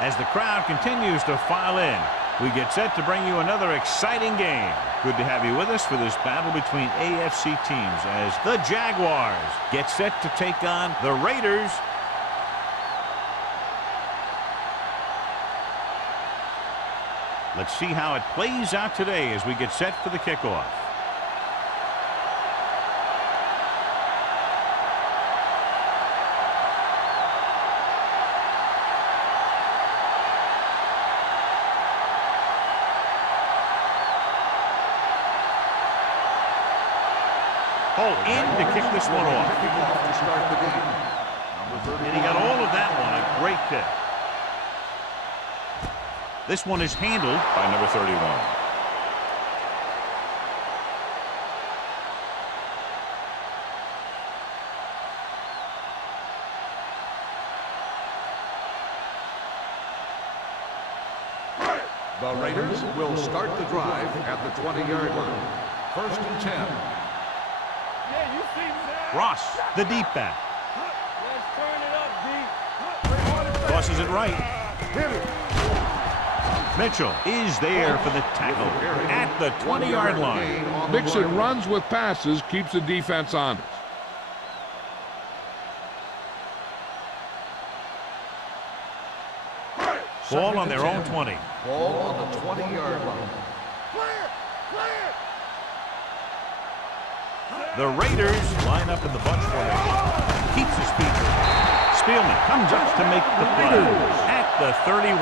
As the crowd continues to file in, we get set to bring you another exciting game. Good to have you with us for this battle between AFC teams as the Jaguars get set to take on the Raiders. Let's see how it plays out today as we get set for the kickoff. In to kick this one off. And he got all of that one. A great kick. This one is handled by number 31. The Raiders will start the drive at the 20-yard line. 1st and 10. Ross, the deep back. Let's turn it up, D. Crosses it right. Mitchell is there for the tackle at the 20-yard line. Mixing runs with passes keeps the defense honest. Ball on their own 20. Ball on the 20-yard line. The Raiders line up in the bunch formation. Keeps his feet. Spielman comes up to make the play at the 31.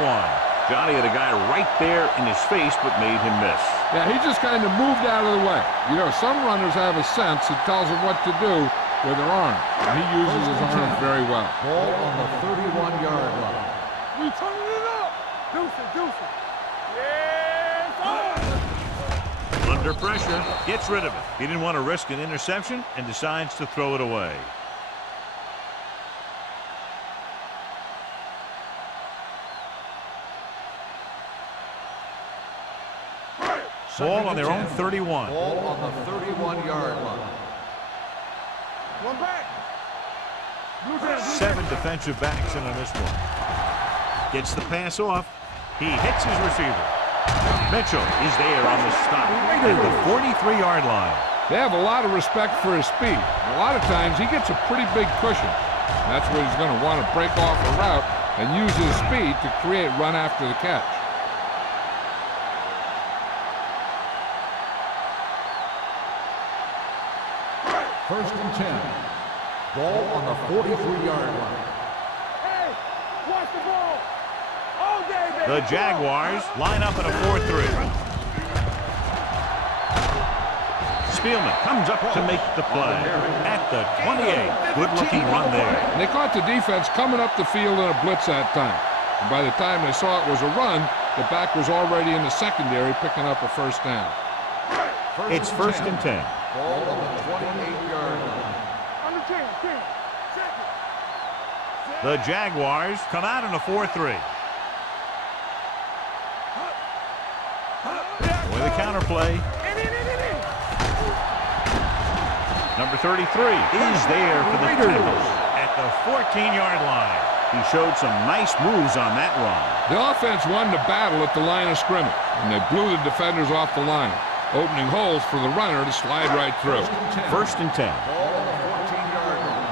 Johnny had a guy right there in his face, but made him miss. Yeah, he just kind of moved out of the way. You know, some runners have a sense that tells them what to do with their arm, and he uses his arm very well. Ball on the 31-yard line. We turning it up. Deuce it. Under pressure, gets rid of it. He didn't want to risk an interception and decides to throw it away. Ball on their own 31. Ball on the 31-yard line. One back. 7 defensive backs in on this one. Gets the pass off. He hits his receiver. Mitchell is there on the stop at the 43-yard line. They have a lot of respect for his speed. A lot of times he gets a pretty big cushion. That's where he's going to want to break off a route and use his speed to create run after the catch. First and 10. Ball on the 43-yard line. Hey, watch the ball. All day, baby. The Jaguars line up in a 4-3. Spielman comes up to make the play at the 28. Good-looking run there. And they caught the defense coming up the field in a blitz that time. And by the time they saw it was a run, the back was already in the secondary picking up a first down. It's first and 10. Ball on the 28-yard line. On the 10. The Jaguars come out in a 4-3. With a counter play. Number 33 is there for the tackle at the 14-yard line. He showed some nice moves on that run. The offense won the battle at the line of scrimmage, and they blew the defenders off the line, opening holes for the runner to slide right through. First and 10. Ball on the 14-yard line.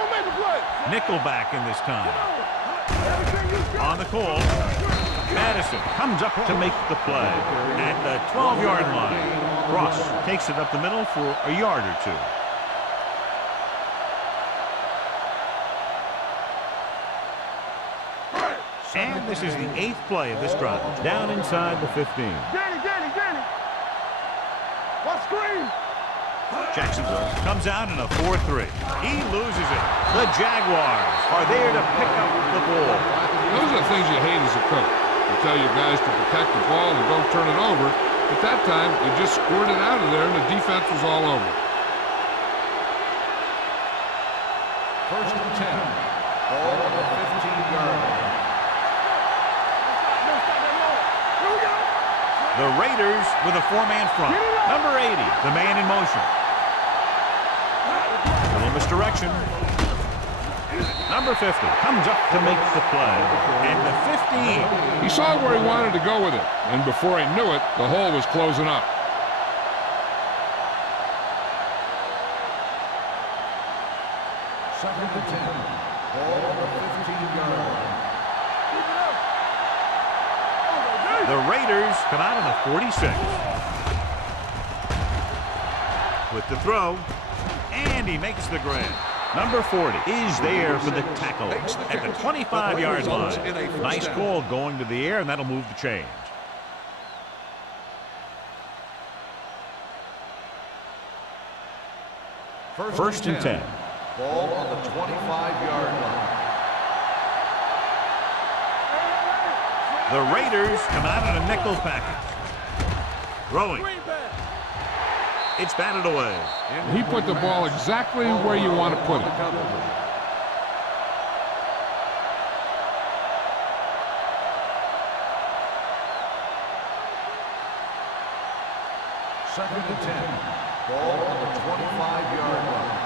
Don't make a play. Nickelback in this time. On the call, Madison comes up to make the play at the 12-yard line. Ross takes it up the middle for a yard or two. And this is the 8th play of this drive. Down inside the 15. Danny. What screen? Jacksonville comes out in a 4-3. He loses it. The Jaguars are there to pick up the ball. Those are the things you hate as a coach. You tell your guys to protect the ball and don't turn it over. But that time, you just squirted out of there and the defense was all over. First and 10. Ball on the 15-yard line. The Raiders with a 4-man front. Number 80, the man in motion. Little misdirection. Number 50 comes up to make the play at the 15. He saw where he wanted to go with it, and before he knew it, the hole was closing up. Second and 10. Ball on the 15-yard line. The Raiders come out of the 46. With the throw, and he makes the grab. Number 40 is there for the tackle at the 25-yard line. Nice call going to the air, and that'll move the change. First and 10. Ball on the 25-yard line. The Raiders come out in a nickel package. Throwing. It's batted away. He put the ball exactly where you want to put it. Second and 10. Ball on the 25-yard line.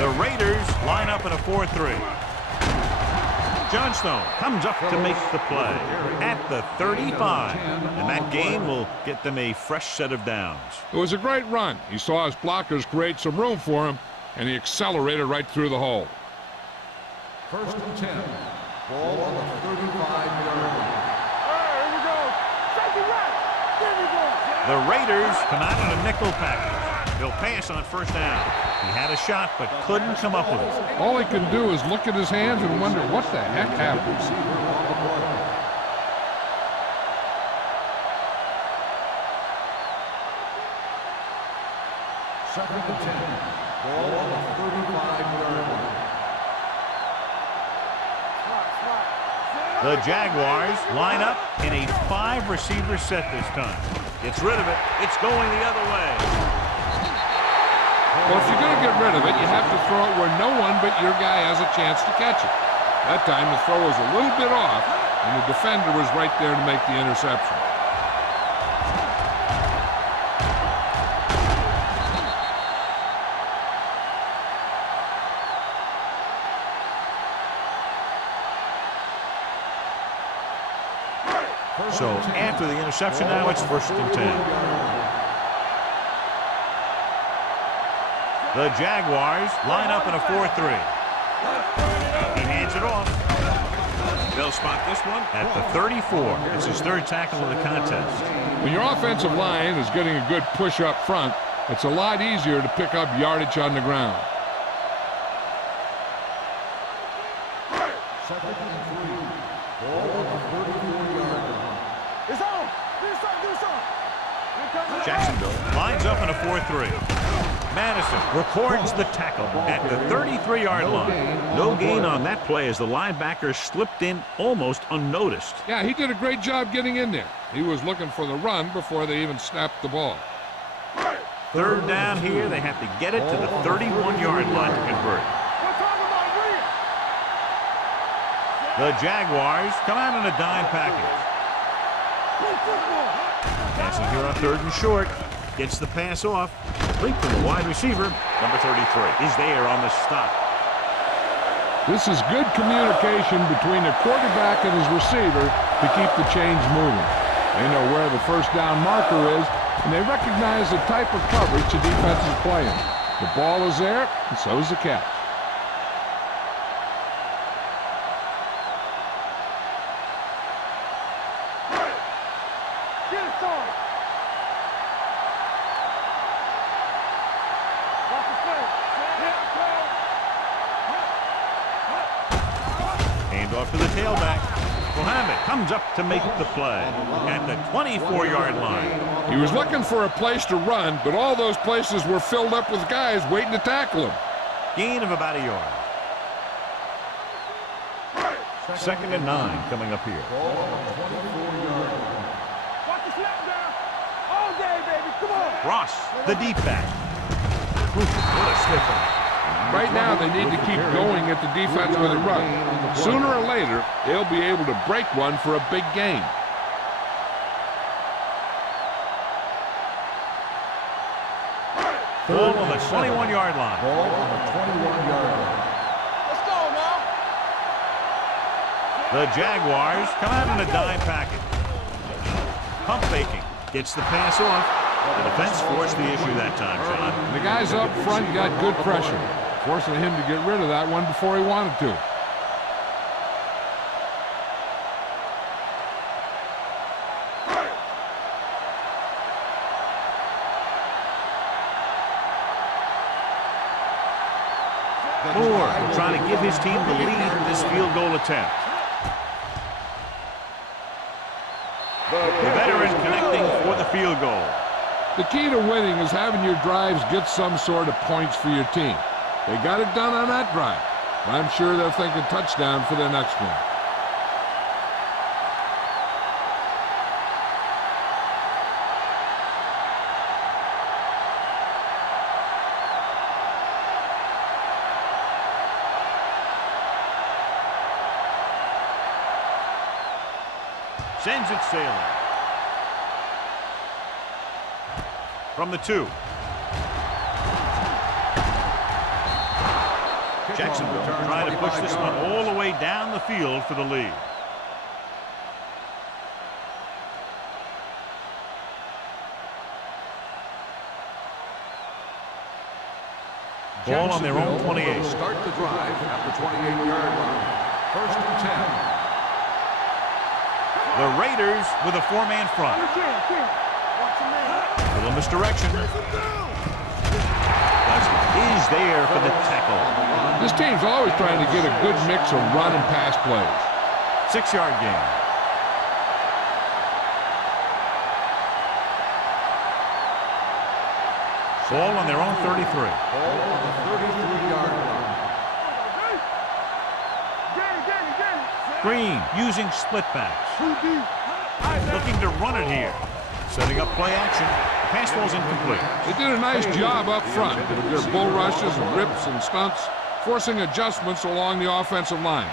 The Raiders line up in a 4-3. Johnstone comes up to make the play at the 35. And that gain will get them a fresh set of downs. It was a great run. He saw his blockers create some room for him, and he accelerated right through the hole. First and 10. Ball on the 35-yard line. Here we go. Safety right. There we go. The Raiders come out in a nickel package. They'll pass on first down. He had a shot, but couldn't come up with it. All he can do is look at his hands and wonder what the heck happened. Second and 10. Ball on the 35-yard line. The Jaguars line up in a 5-receiver set this time. Gets rid of it. It's going the other way. Well, if you're going to get rid of it, you have to throw it where no one but your guy has a chance to catch it. That time the throw was a little bit off, and the defender was right there to make the interception. So after the interception now, it's first and 10. The Jaguars line up in a 4-3. He hands it off. They'll spot this one at the 34. It's his third tackle of the contest. When your offensive line is getting a good push up front, it's a lot easier to pick up yardage on the ground. Second and 3. Ball on the 34-yard line. It's on. It's on. Jacksonville lines up in a 4-3. Madison records the tackle at the 33-yard line. No gain on that play as the linebacker slipped in almost unnoticed. Yeah, he did a great job getting in there. He was looking for the run before they even snapped the ball. Third down here. They have to get it to the 31-yard line to convert. The Jaguars come out in a dime package. Passing here on third and short. Gets the pass off. Complete to the wide receiver. Number 33 is there on the stop. This is good communication between the quarterback and his receiver to keep the chains moving. They know where the first down marker is, and they recognize the type of coverage the defense is playing. The ball is there, and so is the catch. Off to the tailback. Mohammed comes up to make the play at the 24-yard line. He was looking for a place to run, but all those places were filled up with guys waiting to tackle him. Gain of about a yard. Second and 9 coming up here. Ross, the deep back. What a sniffer. Right now, they need to keep going at the defense with a run. Sooner or later, they'll be able to break one for a big gain. Ball on the 21-yard line. Ball on the 21-yard line. Let's go now. The Jaguars come out in a dime package. Pump faking. Gets the pass off. The defense forced the issue that time, John. The guys up front got good pressure, forcing him to get rid of that one before he wanted to. Moore trying to give his team the lead in this field goal attempt. The veteran connecting for the field goal. The key to winning is having your drives get some sort of points for your team. They got it done on that drive. I'm sure they're thinking touchdown for their next one. Sends it sailing. From the 2. Jacksonville trying to push this one all the way down the field for the lead. Ball on their own 28. Start the drive at the 28-yard line. First and 10. The Raiders with a 4-man front. Little misdirection. Is there for the tackle. This team's always trying to get a good mix of run and pass plays. 6-yard gain. Ball on their own 33. Ball on the 33-yard line. Green using split backs. Looking to run it here. Setting up play action. Pass ball's incomplete. They did a nice job up front with their bull rushes and rips and stunts, forcing adjustments along the offensive line.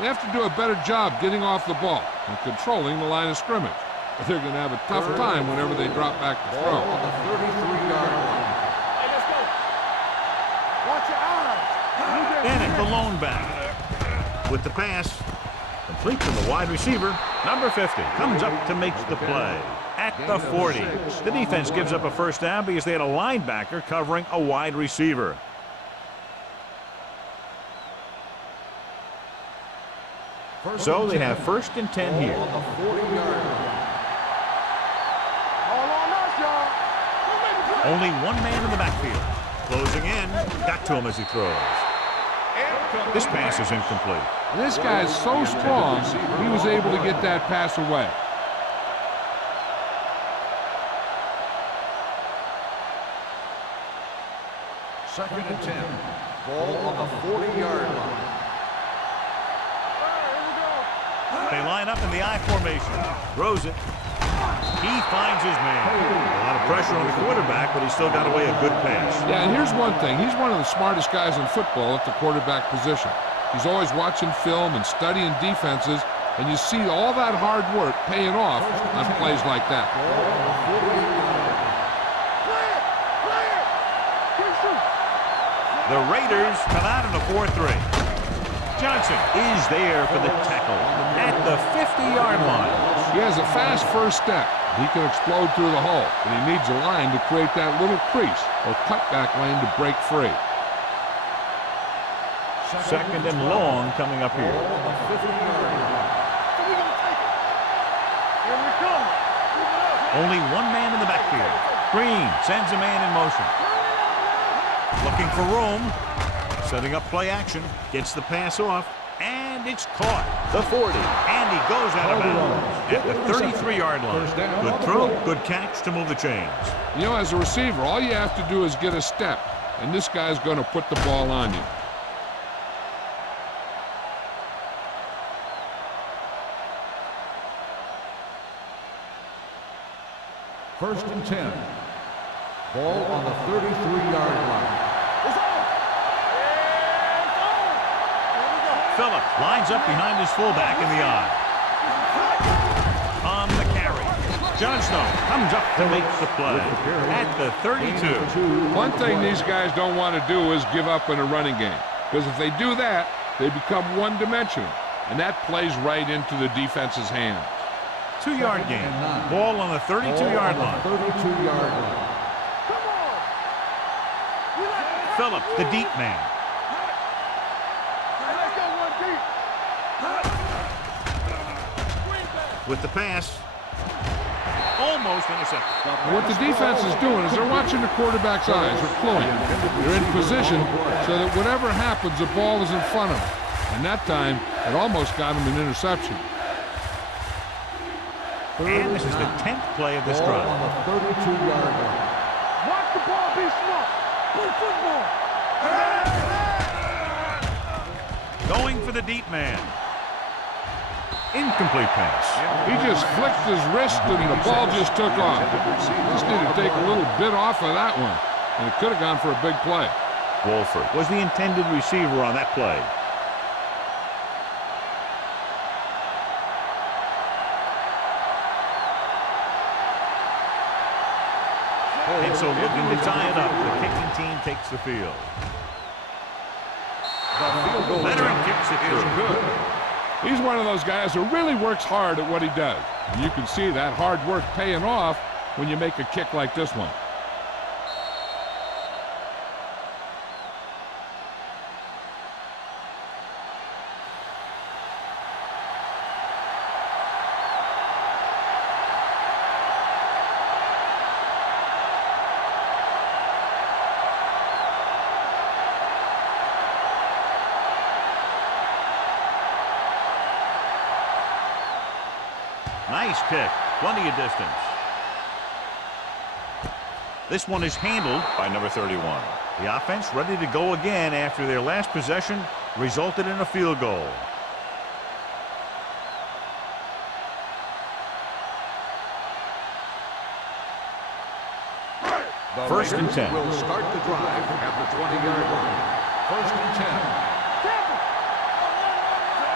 They have to do a better job getting off the ball and controlling the line of scrimmage. But they're going to have a tough time whenever they drop back to throw. Ball on the 33-yard line. Hey, let's go. Watch your eyes. Bennett, the lone back. With the pass. Complete to the wide receiver. Number 50 comes up to make the play. At the 40. The defense gives up a first down because they had a linebacker covering a wide receiver. So they have first and 10 here. On the 40-yard line. All on us, y'all. Only one man in the backfield. Closing in. Got to him as he throws. This pass is incomplete. This guy's so strong, he was able to get that pass away. Second and 10. Ball on the 40-yard line. They line up in the I formation. Throws it. He finds his man. A lot of pressure on the quarterback, but he still got away a good pass. Yeah, and here's one thing. He's one of the smartest guys in football at the quarterback position. He's always watching film and studying defenses, and you see all that hard work paying off on plays like that. The Raiders come out in a 4-3. Johnson is there for the tackle at the 50-yard line. He has a fast first step. He can explode through the hole, but he needs a line to create that little crease or cutback lane to break free. Second and long coming up here. Only one man in the backfield. Green sends a man in motion. Looking for room. Setting up play action. Gets the pass off. And it's caught. The 40. And he goes out of bounds at the 33-yard line. Good throw, good catch to move the chains. You know, as a receiver, all you have to do is get a step, and this guy's going to put the ball on you. First and 10. Ball on the 33-yard line. Phillips lines up behind his fullback in the I. On the carry. Johnstone comes up to make the play at the 32. One thing these guys don't want to do is give up in a running game, because if they do that, they become one-dimensional, and that plays right into the defense's hands. 2-yard gain. Ball on the 32-yard line. 32-yard line. Phillip, the deep man. With the pass. Almost intercepted. What the defense is doing is they're watching the quarterback's eyes. They're cluing. They're in position so that whatever happens, the ball is in front of them. And that time, it almost got him an interception. And this is the 10th play of this drive. On the 32-yard line. Watch the ball be smart. Play football. Going for the deep man. Incomplete pass. He just flicked his wrist and the ball just took off. Just need to take a little bit off of that one. And it could have gone for a big play. Wolford was the intended receiver on that play. And so looking to tie it up, the kicking team takes the field. The field goal Veteran kicks it is through. good. He's one of those guys who really works hard at what he does. And you can see that hard work paying off when you make a kick like this one. Nice kick. Plenty of distance. This one is handled by number 31. The offense ready to go again after their last possession resulted in a field goal. The First and Raiders 10. will start the drive at the 20-yard line. First and 10.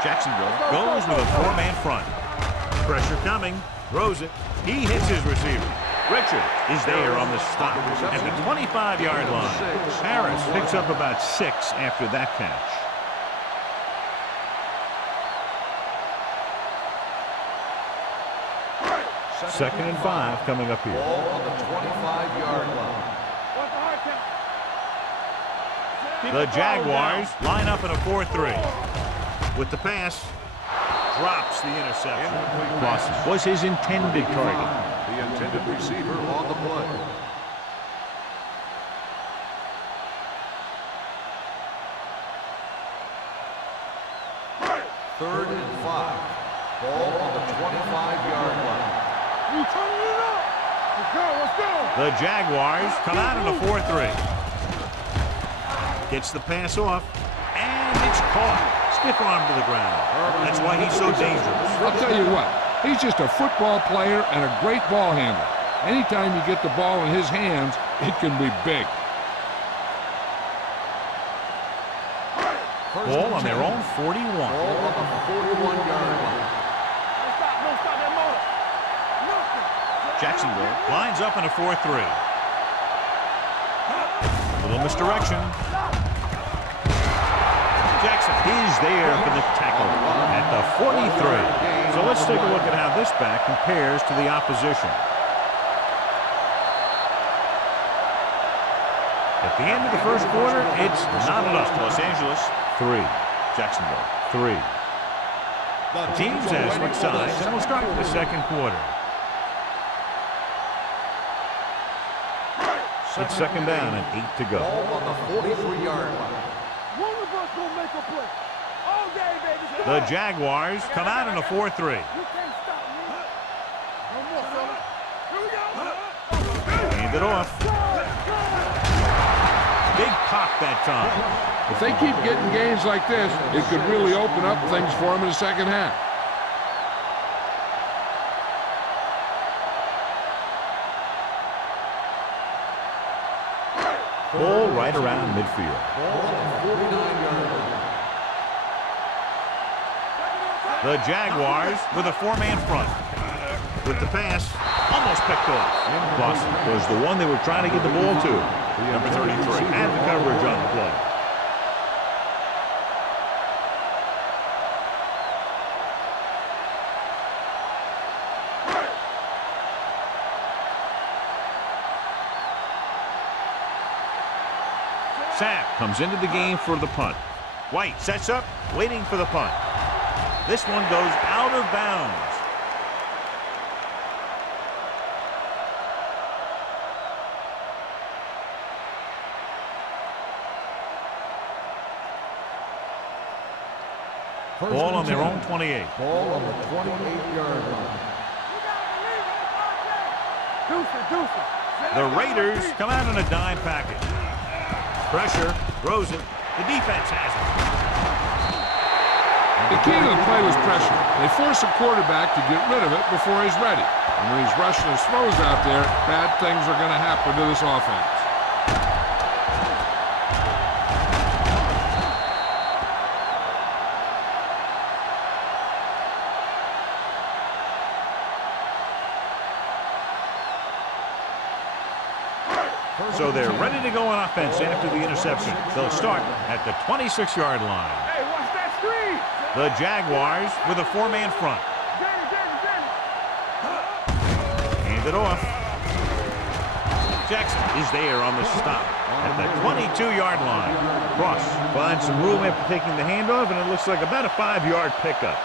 Jacksonville goes with a 4-man front. Pressure coming. Throws it. He hits his receiver. Richard is there on the stop at the 25-yard line. Harris picks up about 6 after that catch. Second and 5 coming up here. Ball on the 25-yard line. The Jaguars line up in a 4-3. With the pass, drops the interception. Cross was his intended target. The intended receiver on the play. Third and 5. Ball on the 25-yard line. You turning it up. Let's go, let's go. The Jaguars come out in a 4-3. Gets the pass off, and it's caught. Stiff arm to the ground. That's why he's so dangerous. I'll tell you what, he's just a football player and a great ball handler. Anytime you get the ball in his hands, it can be big. Ball on their own 41. Ball on the 41-yard line. No stop that motor. Jacksonville lines up in a 4-3. Little misdirection. Jackson is there for the tackle at the 43. So let's take a look at how this back compares to the opposition. At the end of the first quarter, it's not enough. Los Angeles 3, Jacksonville 3. The teams as switch sides, and we'll start with the second quarter. It's second down and 8 to go. Ball on the 43-yard line. One of us gonna make a play. All day, baby. The Jaguars come out in a 4-3. You can't stop me. No more, fella. Here we go. Hand it off. Big pop that time. If they keep getting games like this, it could really open up things for them in the second half. Ball right around midfield. Ball on the 49-yard line. The Jaguars with a 4-man front. With the pass, almost picked off. Boston was the one they were trying to get the ball to. Number 33 had the coverage on the play. Sapp comes into the game for the punt. White sets up, waiting for the punt. This one goes out of bounds. Ball on their own 28. Ball on the 28-yard line. The Raiders come out in a dime package. Pressure, throws it. The defense has it. The key to the play was pressure. They force a quarterback to get rid of it before he's ready. And when he's rushing his throws out there, bad things are going to happen to this offense. So they're ready to go on offense after the interception. They'll start at the 26-yard line. Hey, watch that screen. The Jaguars with a four-man front. Hand it off. Jackson is there on the stop at the 22-yard line. Cross finds some room after taking the handoff, and it looks like about a 5-yard pickup.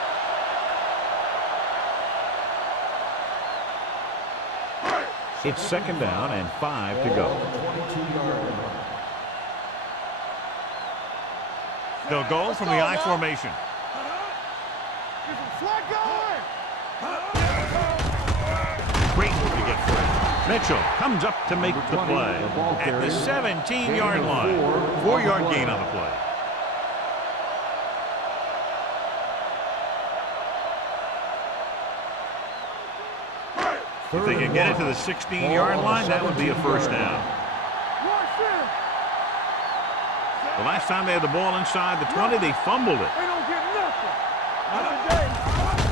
It's second down and 5 to go. They'll go from the I formation. Great move to get free. Mitchell comes up to make the play at the 17-yard line. 4-yard gain on the play. If they can get it to the 16-yard line, that would be a first down. The last time they had the ball inside the 20, they fumbled it.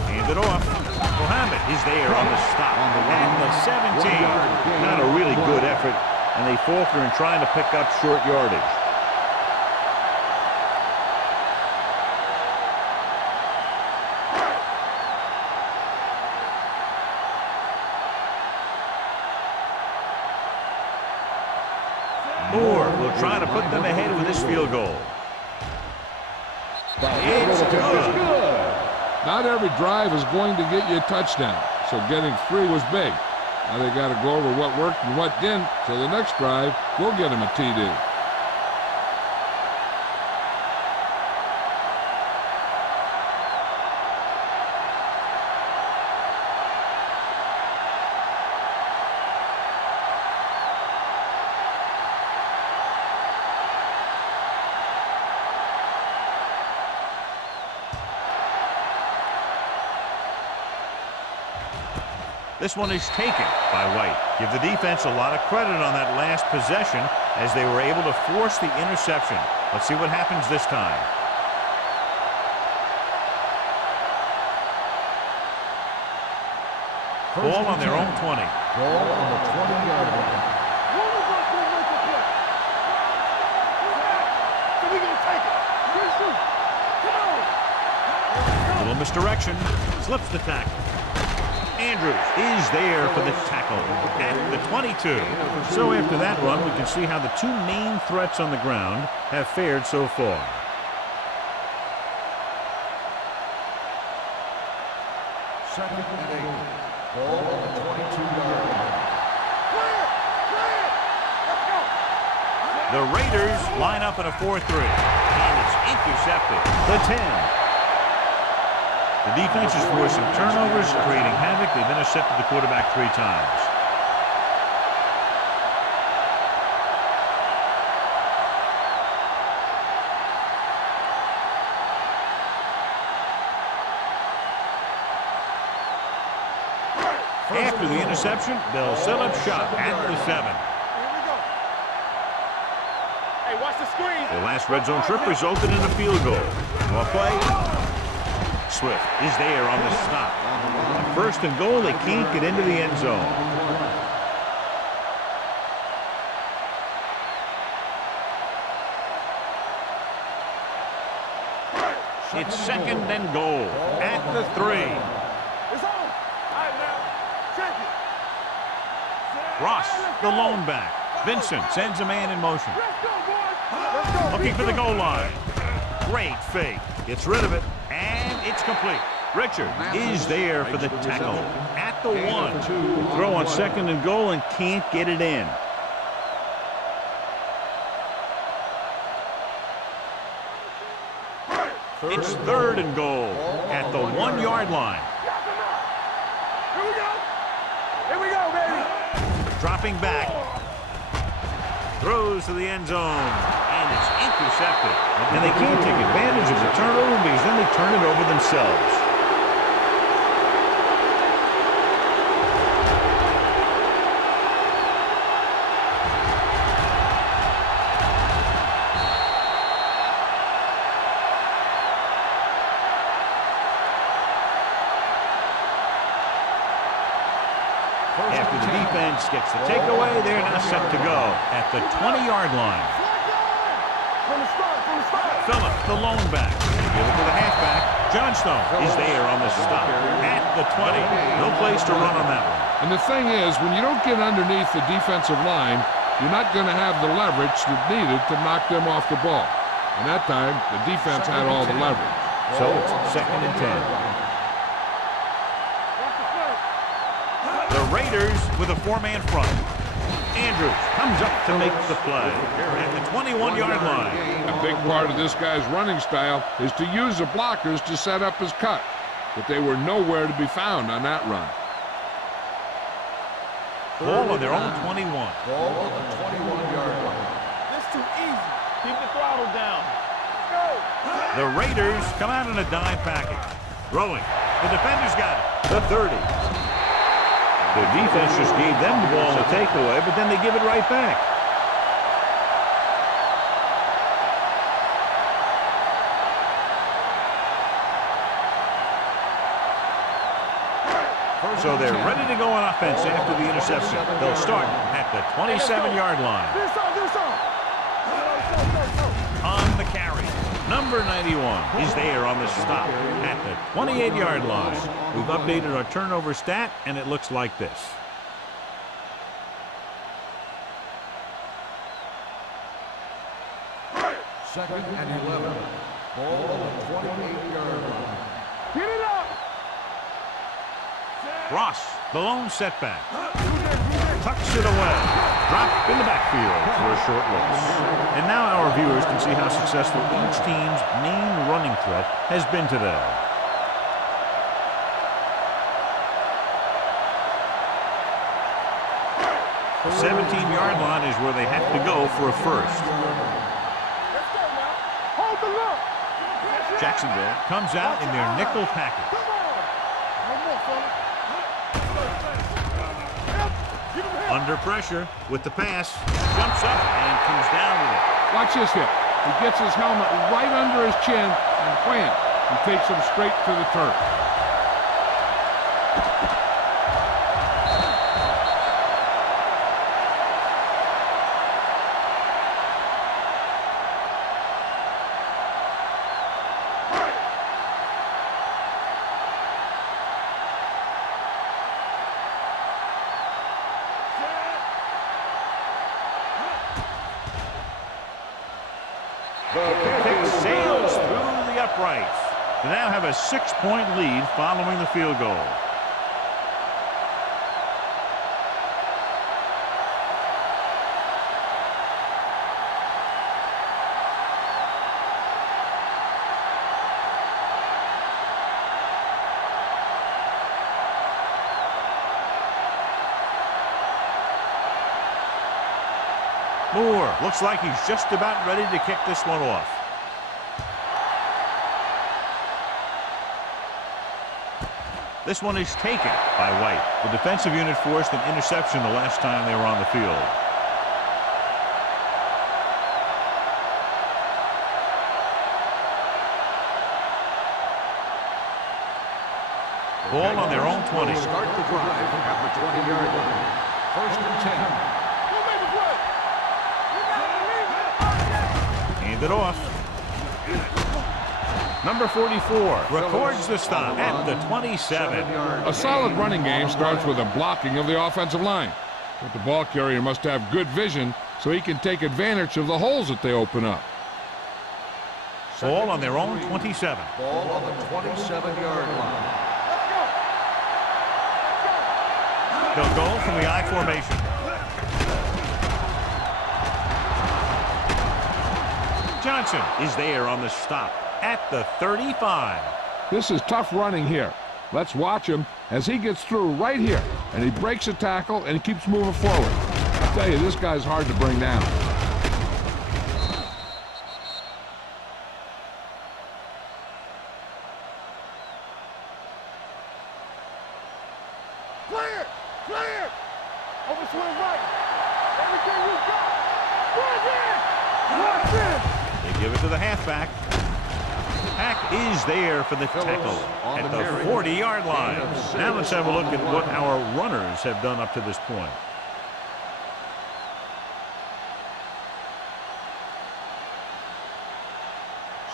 Hand it off. Mohammed is there on the stop at the 17. Not a really good effort, and they falter in trying to pick up short yardage. Moore will try to put them ahead with this field goal. It's good. Not every drive is going to get you a touchdown, so getting 3 was big. Now they got to go over what worked and what didn't, so the next drive will get them a TD. This one is taken by White. Give the defense a lot of credit on that last possession as they were able to force the interception. Let's see what happens this time. Ball on their own 20. Ball on the 20-yard line. Little misdirection. Slips the tackle. Andrews is there for the tackle at the 22. So after that run, we can see how the two main threats on the ground have fared so far. Second and 8. Ball on the 22-yard line. The Raiders line up in a 4-3. And it's intercepted. The 10. The defense is forcing turnovers, creating havoc. They've intercepted the quarterback 3 times. After the interception, they'll set up shop at the 7. Hey, watch the screen. The last red zone trip resulted in a field goal. Well play. Swift is there on the stop. On 1st and goal, they can't get into the end zone. It's 2nd and goal at the 3. It's on. All right, now. Check it. Ross, the lone back. Vincent sends a man in motion. Let's go, boys. Let's go. Looking for the goal line. Great fake. Gets rid of it, and it's complete. Richard is there for the tackle at the 1. Throw on 2nd and goal and can't get it in. It's 3rd and goal at the 1-yard line. Here we go. Here we go, baby. Dropping back. Throws to the end zone, and it's intercepted. And they can't take advantage of the turnover because then they turn it over themselves. After the defense gets the takeaway, they're now set to go at the 20-yard line. From the start. Phillip, the lone back. Give it to the halfback. Johnstone is there on the stop at the 20. No place to run on that one. And the thing is, when you don't get underneath the defensive line, you're not going to have the leverage that's needed to knock them off the ball. And that time, the defense had all the leverage. So it's 2nd and 10. The Raiders with a 4-man front. Andrews comes up to make the play at the 21-yard line. A big part of this guy's running style is to use the blockers to set up his cut, but they were nowhere to be found on that run. Ball on their own 21. Ball on the 21-yard line. This too easy. Keep the throttle down. Go. The Raiders come out in a dime package. Throwing. The defenders got it. The 30. The defense just gave them the ball in a takeaway, but then they give it right back. So they're ready to go on offense after the interception. They'll start at the 27-yard line. On the carry, number 91 is there on the stop at the 28-yard line. We've updated our turnover stat, and it looks like this. Second and 11. Ball on the 28-yard line. Get it up. Ross, the lone setback. Tucks it away. Drop in the backfield for a short loss. And now our viewers can see how successful each team's main running threat has been today. The 17-yard line is where they have to go for a first. Let's go now. Hold the look. Jacksonville comes out in their nickel package. Come on. No more, fella. Under pressure with the pass. Jumps up and comes down with it. Watch this hit. He gets his helmet right under his chin, and wham, he takes him straight to the turf. The kick sails through the uprights. They now have a 6-point lead following the field goal. Moore looks like he's just about ready to kick this one off. This one is taken by White. The defensive unit forced an interception the last time they were on the field. Ball on their own 20. Will start the drive at the 20-yard line. First and 10. Who made the play? You got to leave it. Hand it off. Number 44 records the stop at the 27. A solid running game starts with a blocking of the offensive line. But the ball carrier must have good vision so he can take advantage of the holes that they open up. Ball on their own 27. Ball on the 27-yard line. They'll go from the I formation. Johnson is there on the stop at the 35. This is tough running here. Let's watch him as he gets through right here. And he breaks a tackle and he keeps moving forward. I tell you, this guy's hard to bring down. Clear! Clear! Over swing right. Everything you got. Watch in! They give it to the halfback. Hack is there for the tackle at the 40-yard line. Now let's have a look at what our runners have done up to this point.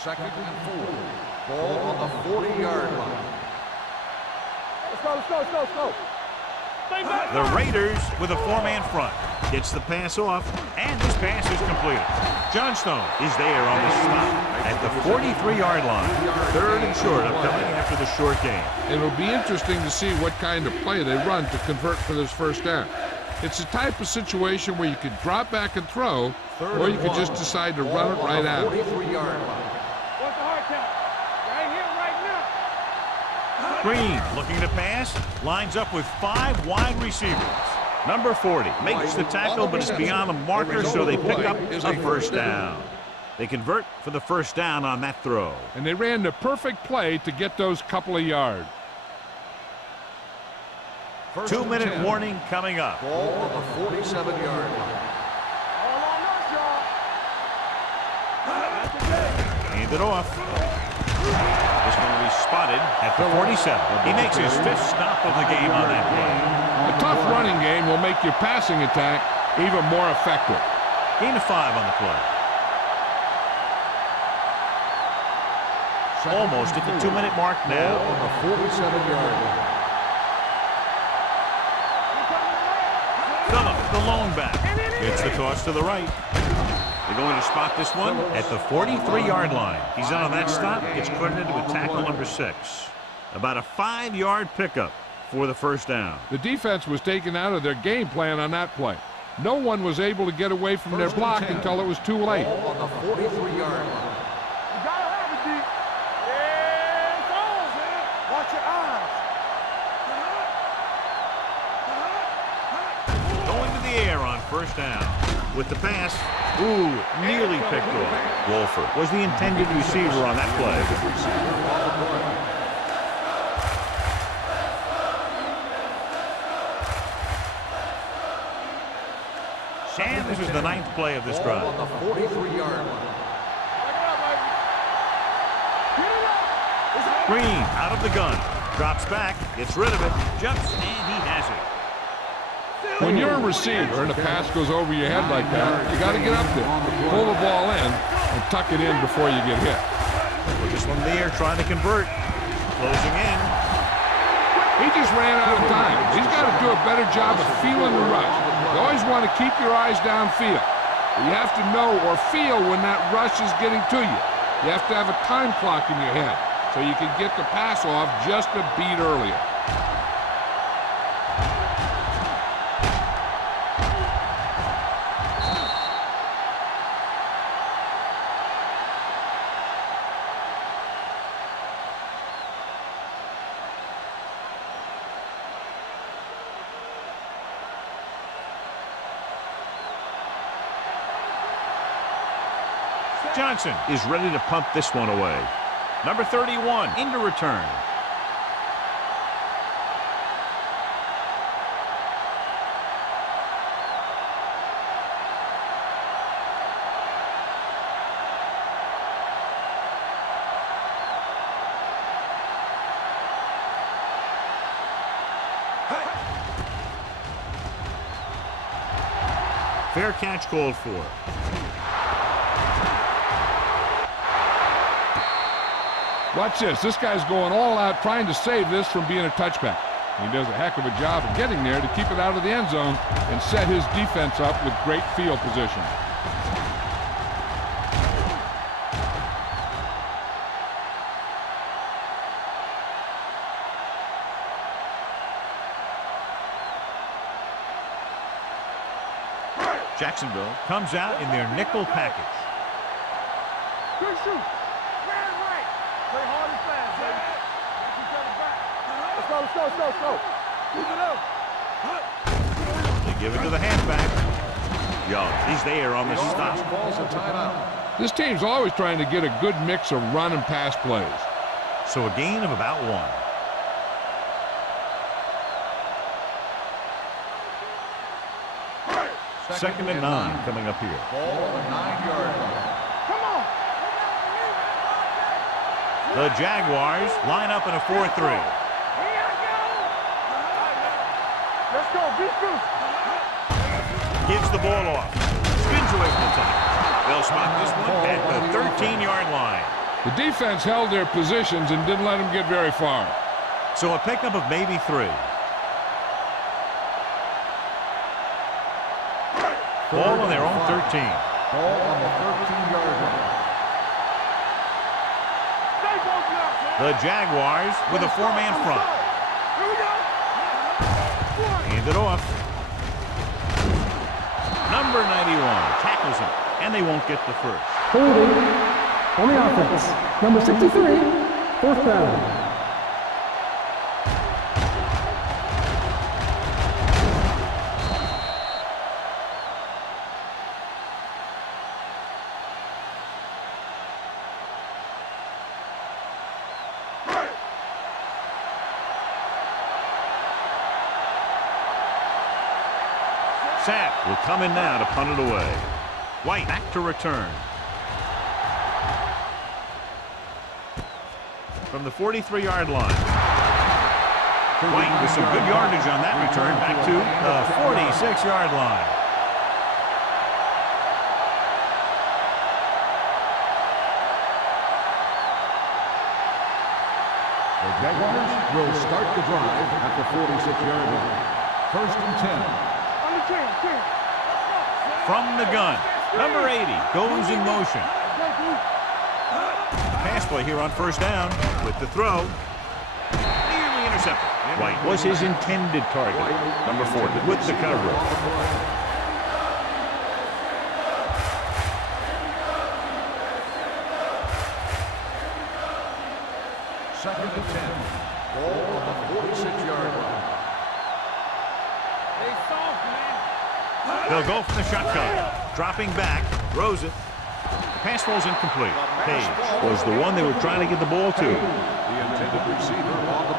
Second and 4. Ball on the 40-yard line. Let's go, let's go, let's go, let's go. Stay back. The Raiders with a four-man front. Gets the pass off, and this pass is completed. Johnstone is there on the stop at the 43-yard line. Third and short upcoming after the short game. It'll be interesting to see what kind of play they run to convert for this first down. It's a type of situation where you could drop back and throw, or you could just decide to run it right out. 43-yard line. What's the hard count? Right here, right now. Green looking to pass, lines up with 5 wide receivers. Number 40 makes the tackle, but it's beyond the marker, so they pick up a first down. They convert for the first down on that throw. And they ran the perfect play to get those couple of yards. 2-minute warning coming up. Ball on the 47-yard line. All on us, y'all. Hand it off. This one will be spotted at the 47. He makes his 5th stop of the game on that play. A tough running game will make your passing attack even more effective. Gain of 5 on the play. Almost at the 2-minute mark now. Ball on the 47-yard line. Phillip, the lone back, gets the toss to the right. They're going to spot this one at the 43-yard line. He's in on that stop, gets credited with tackle number 6. About a 5-yard pickup for the first down. The defense was taken out of their game plan on that play. No one was able to get away from their block until it was too late. Ball on the 43-yard line. You gotta have it, D. Yeah, it's on, man. Watch your eyes. Going to the air on first down. With the pass, nearly picked off. Wolford was the intended receiver on that play. And this is the 9th play of this drive. On the 43-yard line. Green out of the gun. Drops back, gets rid of it, jumps, and he has it. When you're a receiver and a pass goes over your head like that, you got to get up there, pull the ball in, and tuck it in before you get hit. This one there trying to convert. Closing in. He just ran out of time. He's got to do a better job of feeling the rush. You always want to keep your eyes downfield. But you have to know or feel when that rush is getting to you. You have to have a time clock in your head so you can get the pass off just a beat earlier. Johnson is ready to pump this one away. Number 31 into return. Fair catch called for. Watch this. This guy's going all out trying to save this from being a touchback. He does a heck of a job of getting there to keep it out of the end zone and set his defense up with great field position. Jacksonville comes out in their nickel package. Good shoot. Man right. Play hard and fast, baby. Get each other back. Let's go. Keep it up. They give it to the halfback. Young, he's there on the stop. Calls a timeout. This team's always trying to get a good mix of run and pass plays. So a gain of about 1. Second and 9 coming up here. Ball on the 9-yard line. Come on. The Jaguars line up in a 4-3. Here I go. Let's go. Beat Goose. Gives the ball off. Spins away from the tackle. They'll spot this one at the 13-yard line. The defense held their positions and didn't let them get very far. So a pickup of maybe 3. Ball on their own 13. Ball on the 13-yard line. The Jaguars with a 4-man front. Here we go. Hand it off. Number 91 tackles him, and they won't get the first. Holding on the offense. Number 63, 4th down. Sapp will come in now to punt it away. White back to return. From the 43-yard line. White with some good yardage on that return back to the 46-yard line. The Jaguars will start the drive at the 46-yard line. 1st and 10. From the gun, number 80 goes in motion. Pass play here on 1st down with the throw. Nearly intercepted. White was his intended target. Number 40 with the coverage. Second and 10. Ball on the 46-yard line. They'll go from the shotgun. Dropping back. Throws it. The pass falls incomplete. Page was the one they were trying to get the ball to. The intended receiver on the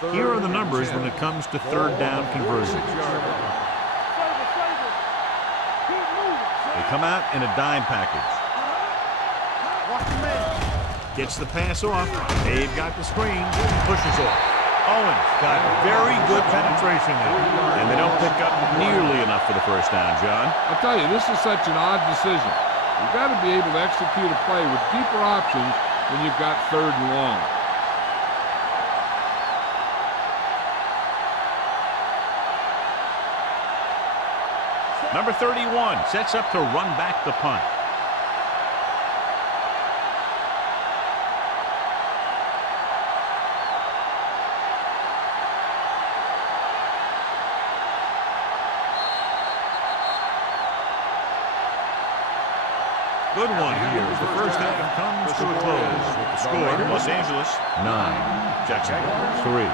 play. Here are the numbers when it comes to 3rd down conversions. They come out in a dime package. Gets the pass off. They've got the screen. Pushes off. Owens got very good penetration there. And they don't pick up nearly enough for the 1st down, John. I'll tell you, this is such an odd decision. You've got to be able to execute a play with deeper options when you've got 3rd and long. Number 31 sets up to run back the punt. Good one here as the 1st half comes to a close with the score Los Angeles 9, Jacksonville 3.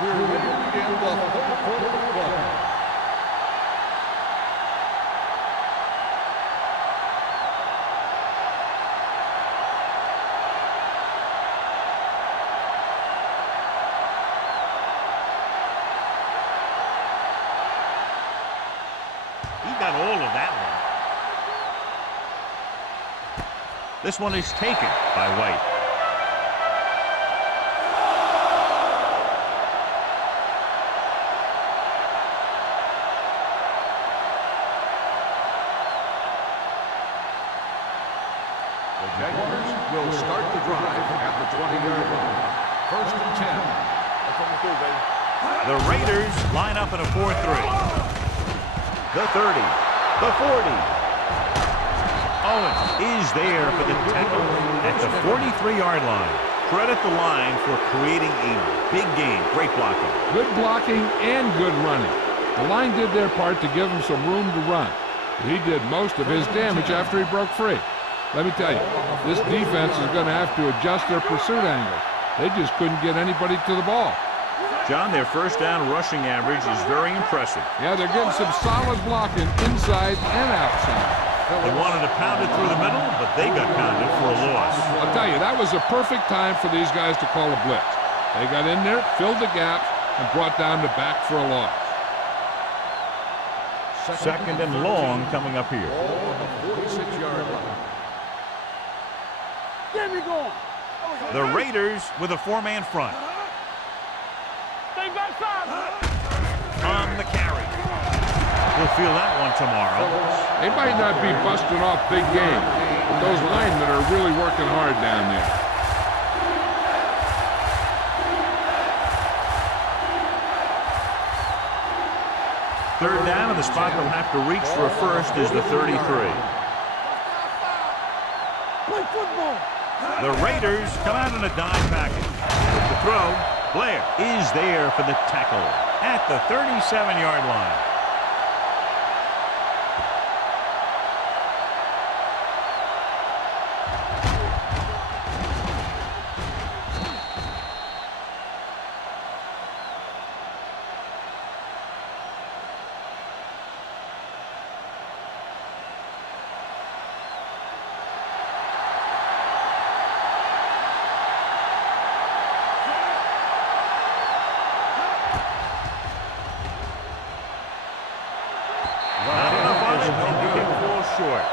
We're ready to begin the 4th quarter of play. He got all of that This one is taken by White. The Jaguars will start the drive at the 20-yard line. First and 10. That's coming through, baby. The Raiders line up in a 4-3. The 30. The 40. Owens is there for the tackle at the 43-yard line. Credit the line for creating a big game. Great blocking. Good blocking and good running. The line did their part to give him some room to run. He did most of his damage after he broke free. Let me tell you, this defense is going to have to adjust their pursuit angle. They just couldn't get anybody to the ball. John, their first down rushing average is very impressive. Yeah, they're getting some solid blocking inside and outside. They wanted to pound it through the middle, but they got pounded for a loss. I'll tell you, that was a perfect time for these guys to call a blitz. They got in there, filled the gaps, and brought down the back for a loss. Second and long coming up here. Ball on the 46-yard line. Get me going. The Raiders with a 4-man front. Stay backside. On the carry. We'll feel that one tomorrow. They might not be busting off big game, but those linemen are really working hard down there. Third down, and the spot they'll have to reach for a first is the 33. Play football. The Raiders come out in a dime package. With the throw, Blair is there for the tackle at the 37-yard line. Not enough on it, and the kick falls short.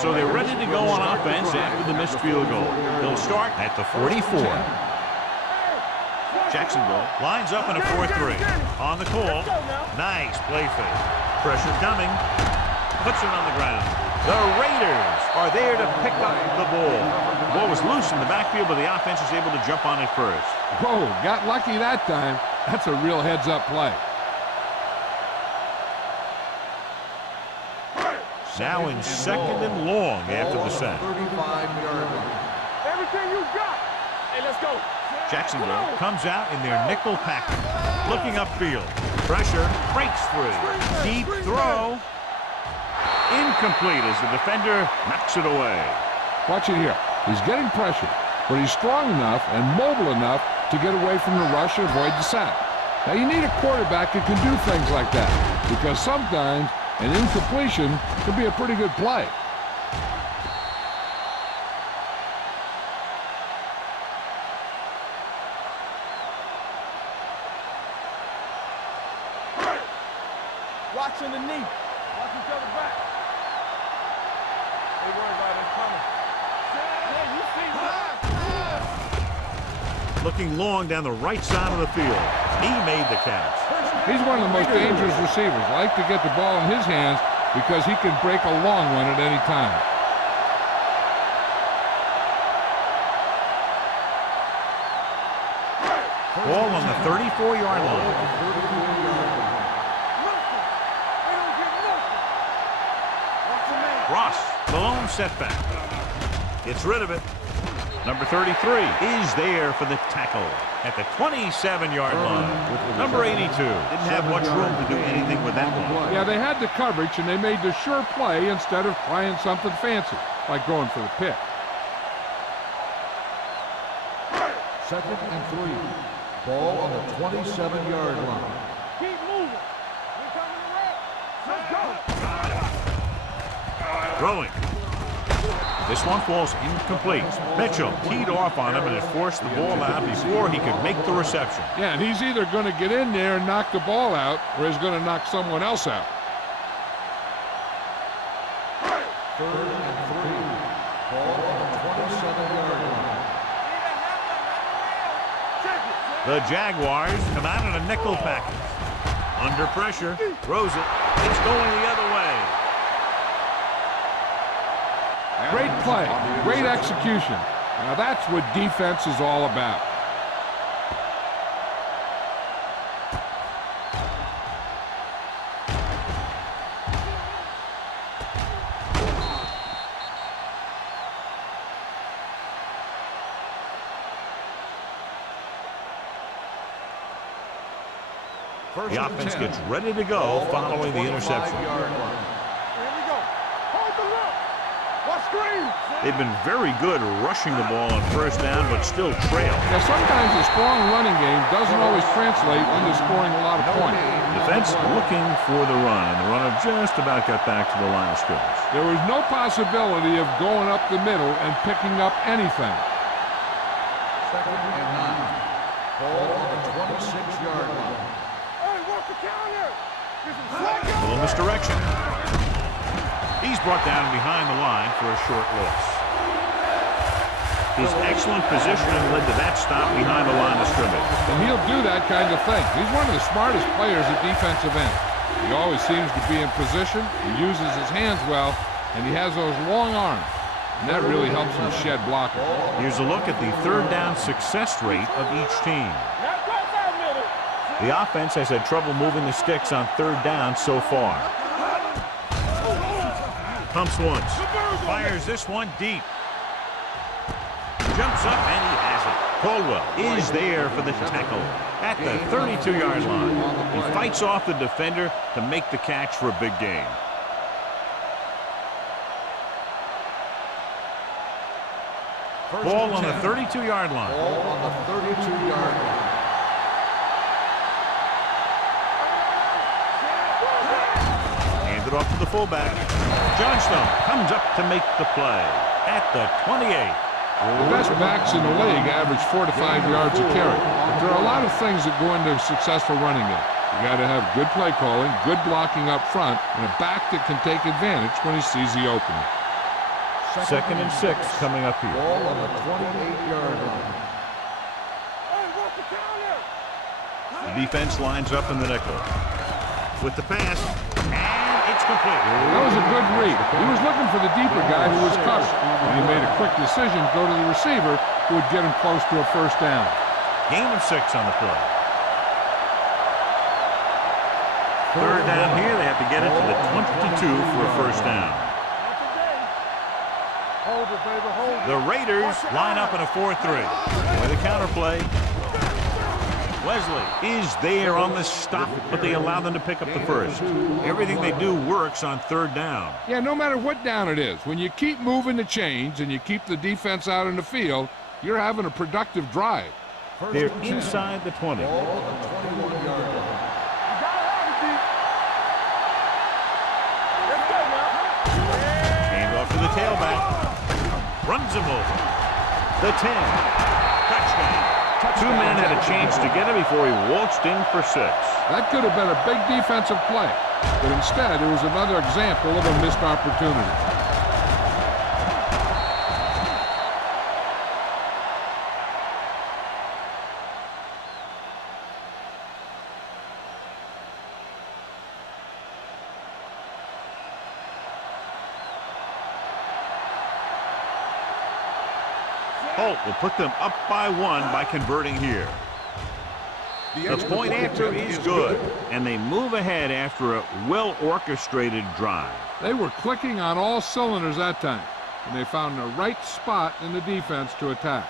So they're ready to go on offense after the missed field goal. They'll start at the 44. Jacksonville lines up in a 4-3. On the call. Nice play fake. Pressure coming. Puts it on the ground. The Raiders are there to pick up the ball. The ball was loose in the backfield, but the offense was able to jump on it first. Whoa, got lucky that time. That's a real heads-up play. Now in second and long after the sack. 35-yard line. Everything you got. Hey, let's go. Jacksonville comes out in their nickel package. Looking upfield. Pressure breaks free. Deep throw. Incomplete as the defender knocks it away. Watch it here. He's getting pressure, but he's strong enough and mobile enough to get away from the rush and avoid the sack. Now, you need a quarterback that can do things like that, because sometimes an incompletion can be a pretty good play. Watch underneath. Watch each other back. They worry about it coming. Yeah, you see that. Looking long down the right side of the field. He made the catch. He's one of the most dangerous receivers. Like to get the ball in his hands because he can break a long one at any time. Ball on the 34-yard line. Ross, the lone setback. Gets rid of it. Number 33 is there for the tackle at the 27-yard line. Number 82 didn't have much room to do anything with that one. Yeah, they had the coverage, and they made the sure play instead of trying something fancy, like going for the pick. Second and 3. Ball on the 27-yard line. Keep moving. We coming to red. Let's go. Throwing. This one falls incomplete. Mitchell teed off on him and it forced the ball out before he could make the reception. Yeah, and he's either going to get in there and knock the ball out, or he's going to knock someone else out. 3rd and 3. Ball on the 27-yard line. The Jaguars come out in a nickel package. Under pressure, throws it. It's going the other way. Great play, great execution. Now that's what defense is all about. The offense gets ready to go following the interception. They've been very good rushing the ball on first down, but still trail. Now, sometimes a strong running game doesn't always translate into scoring a lot of points. Defense looking for the run, and the runner just about got back to the line of scrimmage. There was no possibility of going up the middle and picking up anything. 2nd and 9. Ball on the 26-yard line. A little misdirection. He's brought down behind the line for a short loss. His excellent positioning led to that stop behind the line of scrimmage. And he'll do that kind of thing. He's one of the smartest players at defensive end. He always seems to be in position, he uses his hands well, and he has those long arms. And that really helps him shed blockers. Here's a look at the third down success rate of each team. The offense has had trouble moving the sticks on third down so far. Pumps once. Fires this one deep. Jumps up and he has it. Caldwell is there for the tackle at the 32-yard line. He fights off the defender to make the catch for a big gain. Ball on the 32-yard line. Ball on the 32-yard line. Handed off to the fullback. Johnstone comes up to make the play at the 28. The best backs in the league average 4 to 5 yards a carry. But there are a lot of things that go into a successful running game. You got to have good play calling, good blocking up front, and a back that can take advantage when he sees the opening. 2nd and 6 coming up here. Ball on the 28-yard line. The defense lines up in the nickel. With the pass, and it's complete. That was a good read. He was looking for the deeper guy who was covered. And he made a quick decision to go to the receiver who would get him close to a first down. Gain of 6 on the play. Third down here, they have to get it to the 22 for a first down. The Raiders line up in a 4-3. With a counterplay. Wesley is there on the stop, but they allow them to pick up the first. Everything they do works on third down. Yeah, no matter what down it is, when you keep moving the chains and you keep the defense out in the field, you're having a productive drive. They're inside the 20. Ball on the 21-yard line. Hand off to the tailback. Runs him over. The 10. Touchdown. 2 men had a chance to get him before he waltzed in for 6. That could have been a big defensive play, but instead it was another example of a missed opportunity. Holt will put them up by 1 by converting here. The point after is good, and they move ahead after a well-orchestrated drive. They were clicking on all cylinders that time, and they found the right spot in the defense to attack.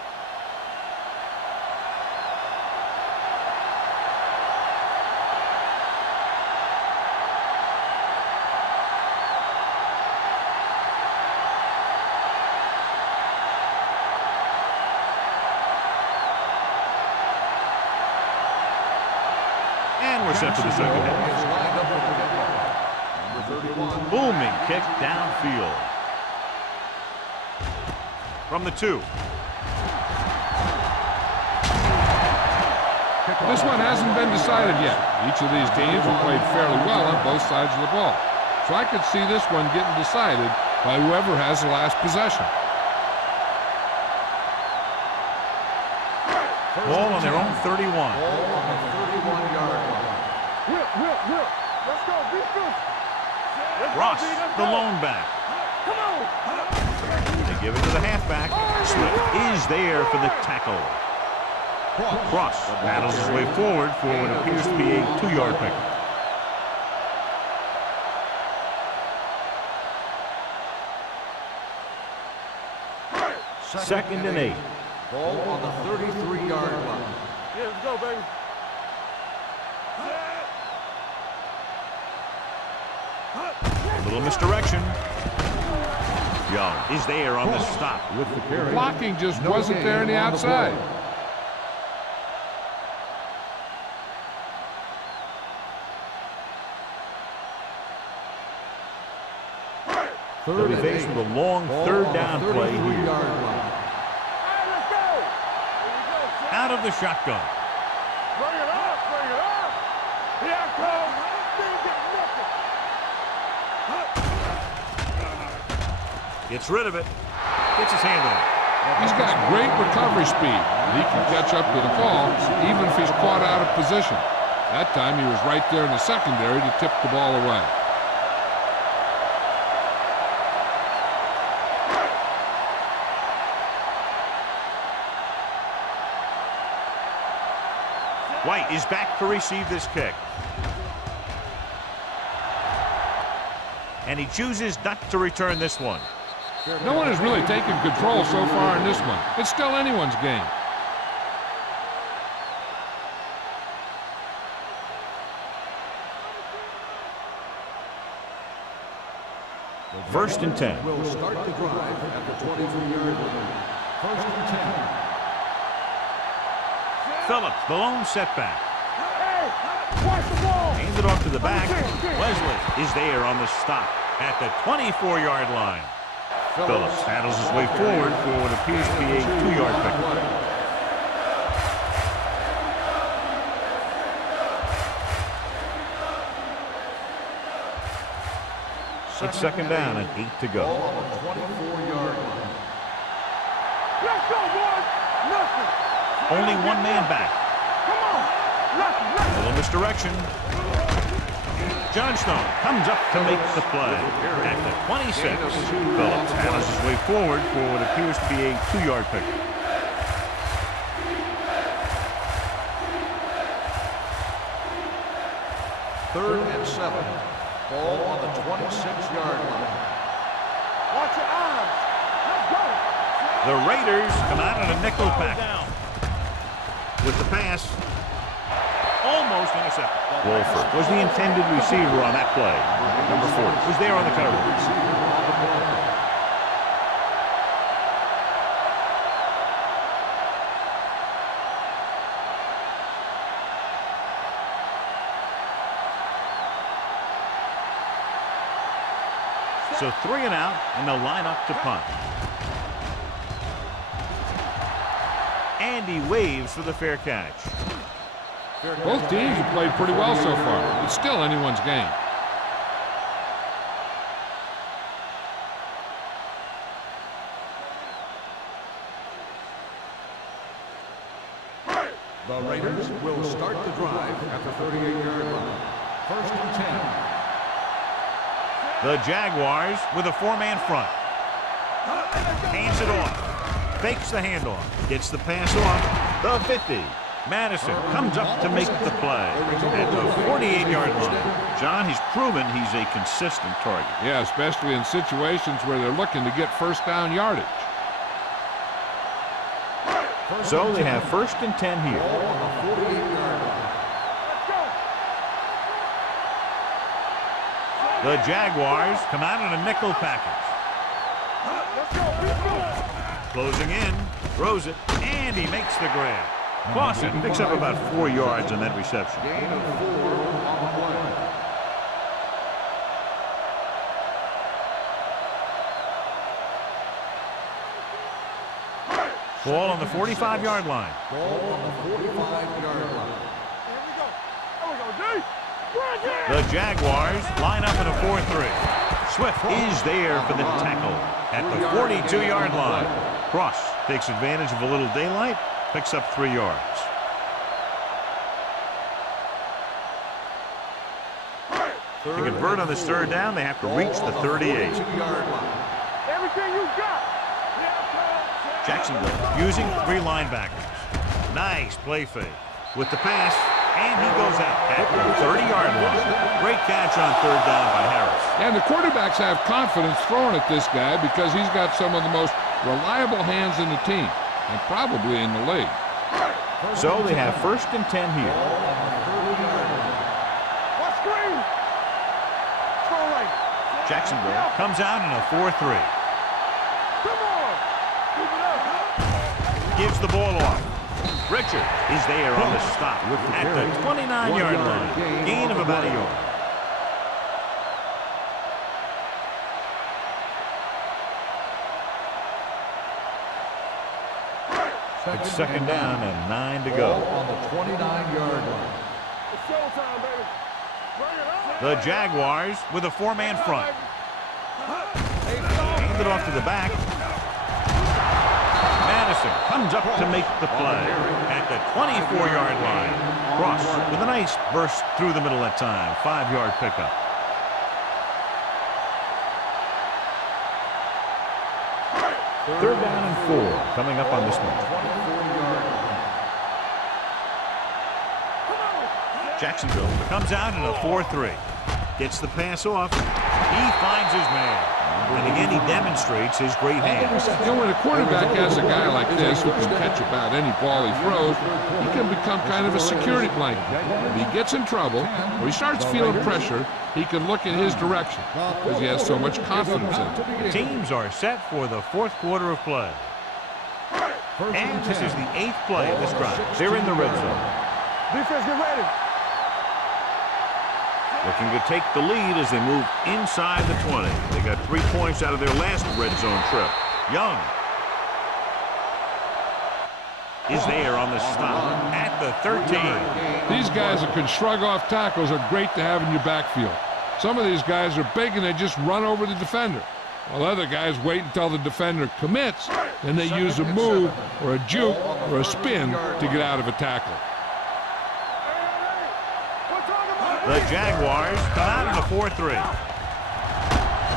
And we're set for the second half. Is lined up with the football. Number 31. Booming kick downfield. from the 2. This one hasn't been decided yet. Each of these teams have played fairly well on both sides of the ball. So I could see this one getting decided by whoever has the last possession. Ball on their own 31. Ball on the 31-yard line. Whip. Let's go, defense. Ross, the lone back. Come on. They give it to the halfback. Swift is there for the tackle. Cross battles his way forward for what appears to be a 2-yard pickup. Second and 8. Ball on the 33-yard line. Yeah, let's go, baby. A little misdirection. Young is there on the stop. With the carry. Blocking just wasn't there on the outside. They'll be faced with a long third down play here. Out of the shotgun. Bring it up. Here it comes. Gets rid of it. Gets his hand on it. He's got great recovery speed. He can catch up to the ball even if he's caught out of position. That time he was right there in the secondary to tip the ball away. White is back to receive this kick. And he chooses not to return this one. No one has really taken control so far in this one. It's still anyone's game. First and 10. Will start the drive at the 23-yard line. First and 10. Phillips, the lone setback. Hey, watch the ball. Hands it off to the back. Wesley is there on the stop at the 24-yard line. Phillips battles his way forward for what appears to be a 2-yard pickup. It's second down and 8 to go. Ball on the 24-yard line. Let's go, boys. Nothing. Only one man back. Come on. A little misdirection. Johnstone comes up to make the play. At the 26, Phillips battles his way forward for what appears to be a 2-yard pickup. Third and 7. Ball on the 26-yard line. Watch your eyes. Let's go. The Raiders come out in a nickel pack. With the pass, almost intercepted. Wolford was the intended receiver on that play. Number 4 was there on the coverage. So 3 and out, and they'll line up to punt. And he waves for the fair catch. Both teams have played pretty well so far. It's still anyone's game. The Raiders will start the drive at the 38-yard line. First and 10. The Jaguars with a 4-man front. Hands it off. Fakes the handoff. Gets the pass off. The 50. Madison comes up to make the play at the 48-yard line. John, he's proven he's a consistent target. Yeah, especially in situations where they're looking to get first down yardage. So they have first and 10 here. Ball on the 48-yard line. The Jaguars come out in a nickel package. Closing in, throws it, and he makes the grab. Clausen picks up about 4 yards on that reception. Gain of 4 on the play. Ball on the 45-yard line. Ball on the 45-yard line. Here we go. There we go, D. The Jaguars line up in a 4-3. Swift is there for the tackle at the 42-yard line. Cross takes advantage of a little daylight, picks up 3 yards. To convert on this third down, they have to reach the 38. Everything you got. Jacksonville using 3 linebackers. Nice play fake with the pass, and he goes out at the 30-yard line. Great catch on third down by Harris. And the quarterbacks have confidence throwing at this guy because he's got some of the most reliable hands in the team, and probably in the league. So they have 1st and 10 here. What screen? Throw right. Jacksonville comes out in a 4-3. Come on. Keep it up. Gives the ball off. Richard is there on the stop at the 29-yard line. Gain of about a yard. It's 2nd down and 9 to go. On the 29-yard line. It's showtime, baby. Bring it on. The Jaguars with a 4-man front. Hand it off to the back. Madison comes up to make the play at the 24-yard line. Cross with a nice burst through the middle that time. 5-yard pickup. Third down and 4 coming up on this one. Jacksonville comes out in a 4-3. Gets the pass off. He finds his man. And again, he demonstrates his great hands. You know, when a quarterback has a guy like this who can catch about any ball he throws, he can become kind of a security blanket. If he gets in trouble or he starts feeling pressure, he can look in his direction because he has so much confidence in it. Teams are set for the 4th quarter of play. And this is the 8th play of this drive. They're in the red zone. Defense, get ready. Looking to take the lead as they move inside the 20. They got 3 points out of their last red zone trip. Young is there on the stop at the 13. These guys that can shrug off tackles are great to have in your backfield. Some of these guys are big and they just run over the defender, while other guys wait until the defender commits, and they use a move or a juke or a spin to get out of a tackle. The Jaguars come out in a 4-3.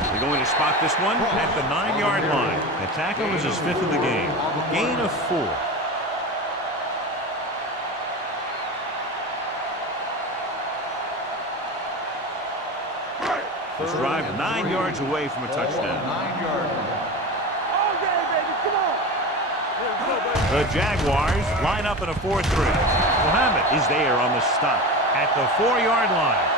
They're going to spot this one at the 9-yard line. The tackle is his 5th of the game. Gain of 4. This drive 9 yards away from a touchdown. 9-yard line. All day, baby. Come on. The Jaguars line up in a 4-3. Muhammad is there on the stop at the 4-yard line.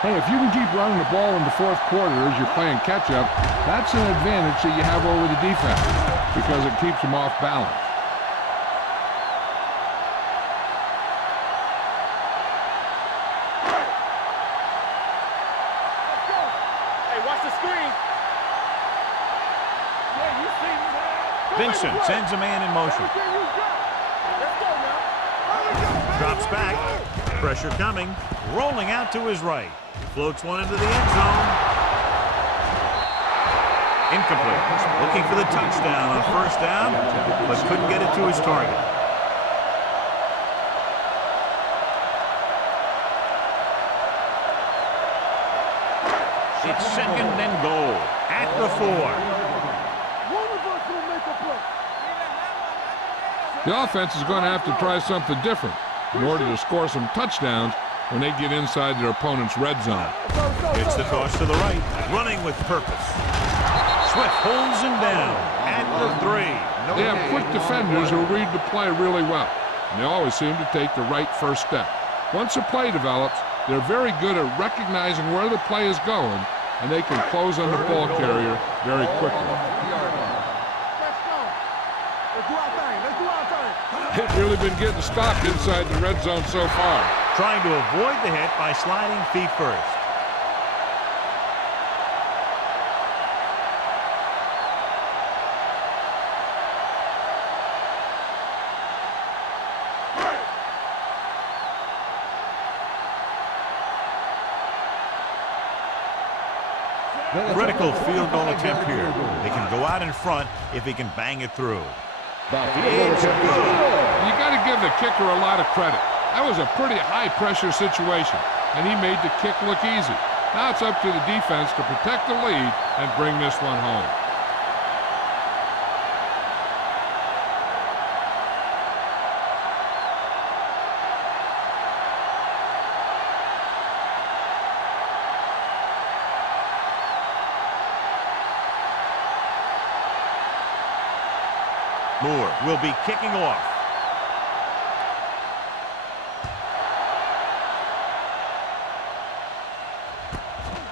Hey, if you can keep running the ball in the 4th quarter as you're playing catch-up, that's an advantage that you have over the defense because it keeps them off balance. Hey, watch the screen. Yeah, you see me, man. Vincent sends a man in motion. Everything you got. Let's go now. Drops back. Pressure coming. Rolling out to his right. Floats one into the end zone. Incomplete. Looking for the touchdown on 1st down, but couldn't get it to his target. It's 2nd and goal at the 4. One of us will make a play. The offense is going to have to try something different in order to score some touchdowns when they get inside their opponent's red zone. It's the toss to the right, running with purpose. Swift holds him down at the 3. They have quick defenders who read the play really well, and they always seem to take the right first step. Once a play develops, they're very good at recognizing where the play is going, and they can close on the ball carrier very quickly. Let's go. Let's do our thing. Let's do our thing. They've really been getting stopped inside the red zone so far. Trying to avoid the hit by sliding feet first. Critical field goal attempt here. They can go out in front if he can bang it through. It's good. You got to give the kicker a lot of credit. That was a pretty high-pressure situation, and he made the kick look easy. Now it's up to the defense to protect the lead and bring this one home. Moore will be kicking off.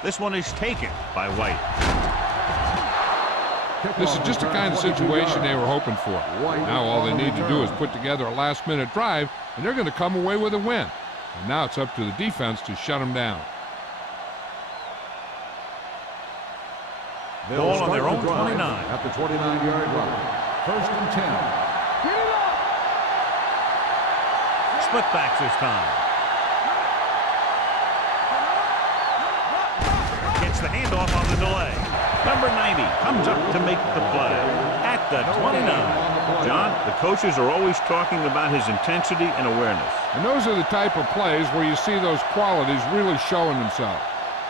This one is taken by White. This is just the kind of situation they were hoping for. Now all they need to do is put together a last-minute drive, and they're going to come away with a win. And now it's up to the defense to shut them down. Ball on their own 29. At the 29-yard line. First and 10. Split backs this time. Gets the handoff on the delay. Number 90 comes up to make the play at the 29. John, the coaches are always talking about his intensity and awareness. And those are the type of plays where you see those qualities really showing themselves.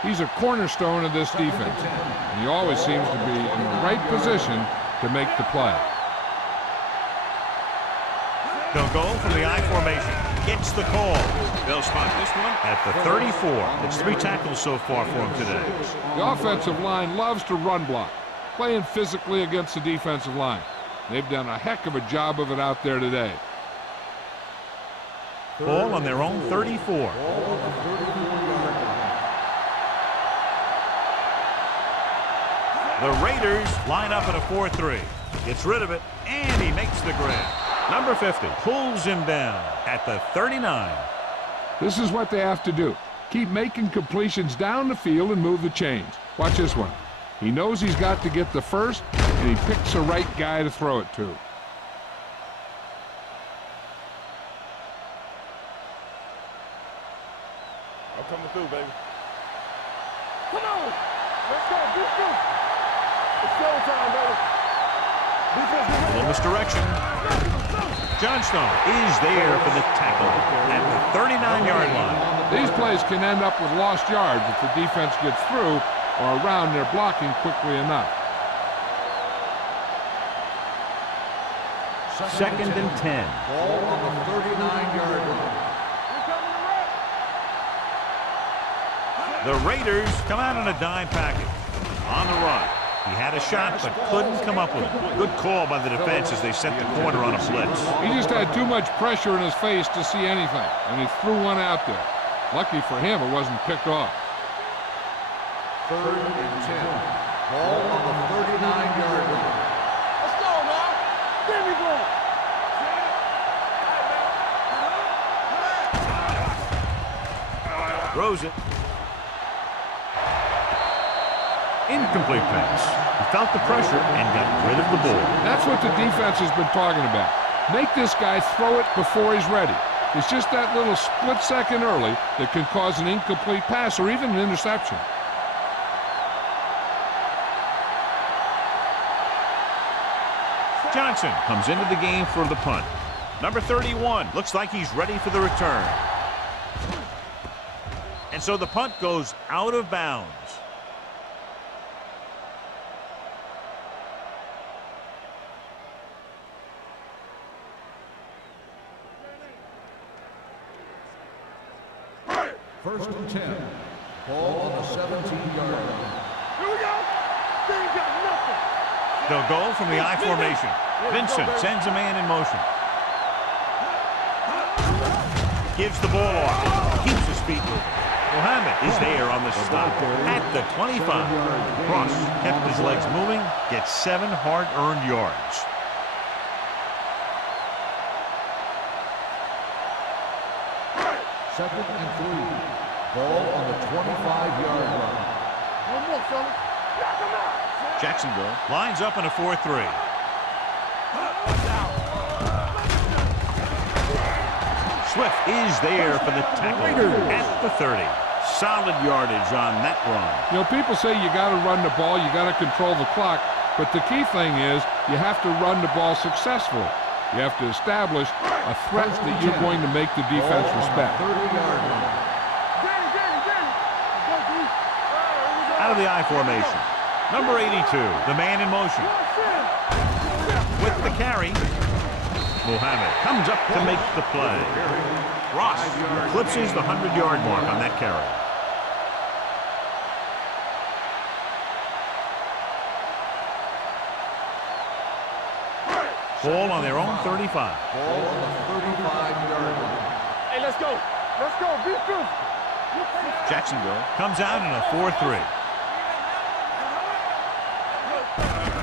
He's a cornerstone of this defense, and he always seems to be in the right position to make the play. They'll go from the I formation. Gets the call. They'll spot this one at the 34. It's 3 tackles so far for him today. The offensive line loves to run block, playing physically against the defensive line. They've done a heck of a job of it out there today. Ball on their own 34. The Raiders line up in a 4-3. Gets rid of it, and he makes the grab. Number 50 pulls him down at the 39. This is what they have to do. Keep making completions down the field and move the chains. Watch this one. He knows he's got to get the first, and he picks the right guy to throw it to. I'm coming through, baby. Come on! Let's go, let's go! It's showtime, baby. A little misdirection. Johnstone is there for the tackle at the 39-yard line. These plays can end up with lost yards if the defense gets through or around their blocking quickly enough. Second and 10. Ball on the 39-yard line. The Raiders come out in a dime package. On the run. He had a shot, but couldn't come up with it. Good call by the defense as they set the corner on a blitz. He just had too much pressure in his face to see anything, and he threw one out there. Lucky for him, it wasn't picked off. Third and 10. Ball on the 39-yard line. Let's go, man. Give me ball. Throws it. Incomplete pass. He felt the pressure and got rid of the ball. That's what the defense has been talking about. Make this guy throw it before he's ready. It's just that little split second early that can cause an incomplete pass or even an interception. Johnson comes into the game for the punt. Number 31 looks like he's ready for the return. And so the punt goes out of bounds. First and 10. Ball on the 17-yard line. Here we go. They ain't got nothing. They'll go from the I formation. Vincent sends a man in motion. Gives the ball off. Keeps his feet moving. Mohammed is there on the stop at the 25. Cross kept his legs moving. Gets 7 hard-earned yards. Second and 3. Ball on the 25-yard line. One more, fellas. Knock him out. Jacksonville lines up in a 4-3. Swift is there for the tackle at the 30. Solid yardage on that run. You know, people say you got to run the ball, you got to control the clock, but the key thing is you have to run the ball successfully. You have to establish a threat that you're going to make the defense respect. 30-yard line. Out of the I formation. Number 82, the man in motion. With the carry, Muhammad comes up to make the play. Ross eclipses the 100-yard mark on that carry. Ball on their own 35. Ball on the 35-yard line. Hey, let's go. Let's go. Be good. Jacksonville comes out in a 4-3.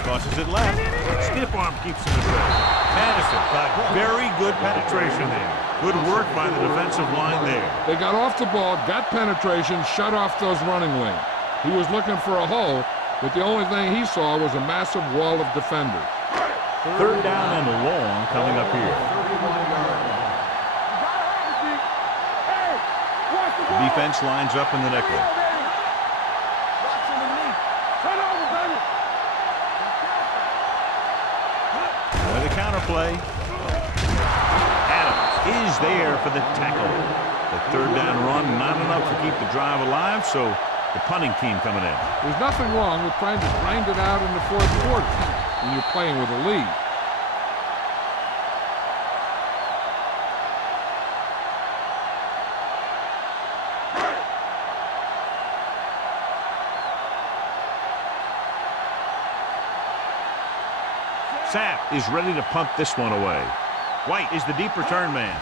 Tosses it left. Stiff arm keeps him in play. Madison got very good penetration there. Good work by the defensive line there. They got off the ball, got penetration, shut off those running lanes. He was looking for a hole, but the only thing he saw was a massive wall of defenders. Third down and long coming up here. 31-yard line. Defense lines up in the nickel. With the counter play. Adams is there for the tackle. The third down run not enough to keep the drive alive, so the punting team coming in. There's nothing wrong with trying to grind it out in the fourth quarter when you're playing with a lead. Sapp is ready to punt this one away. White is the deep return man.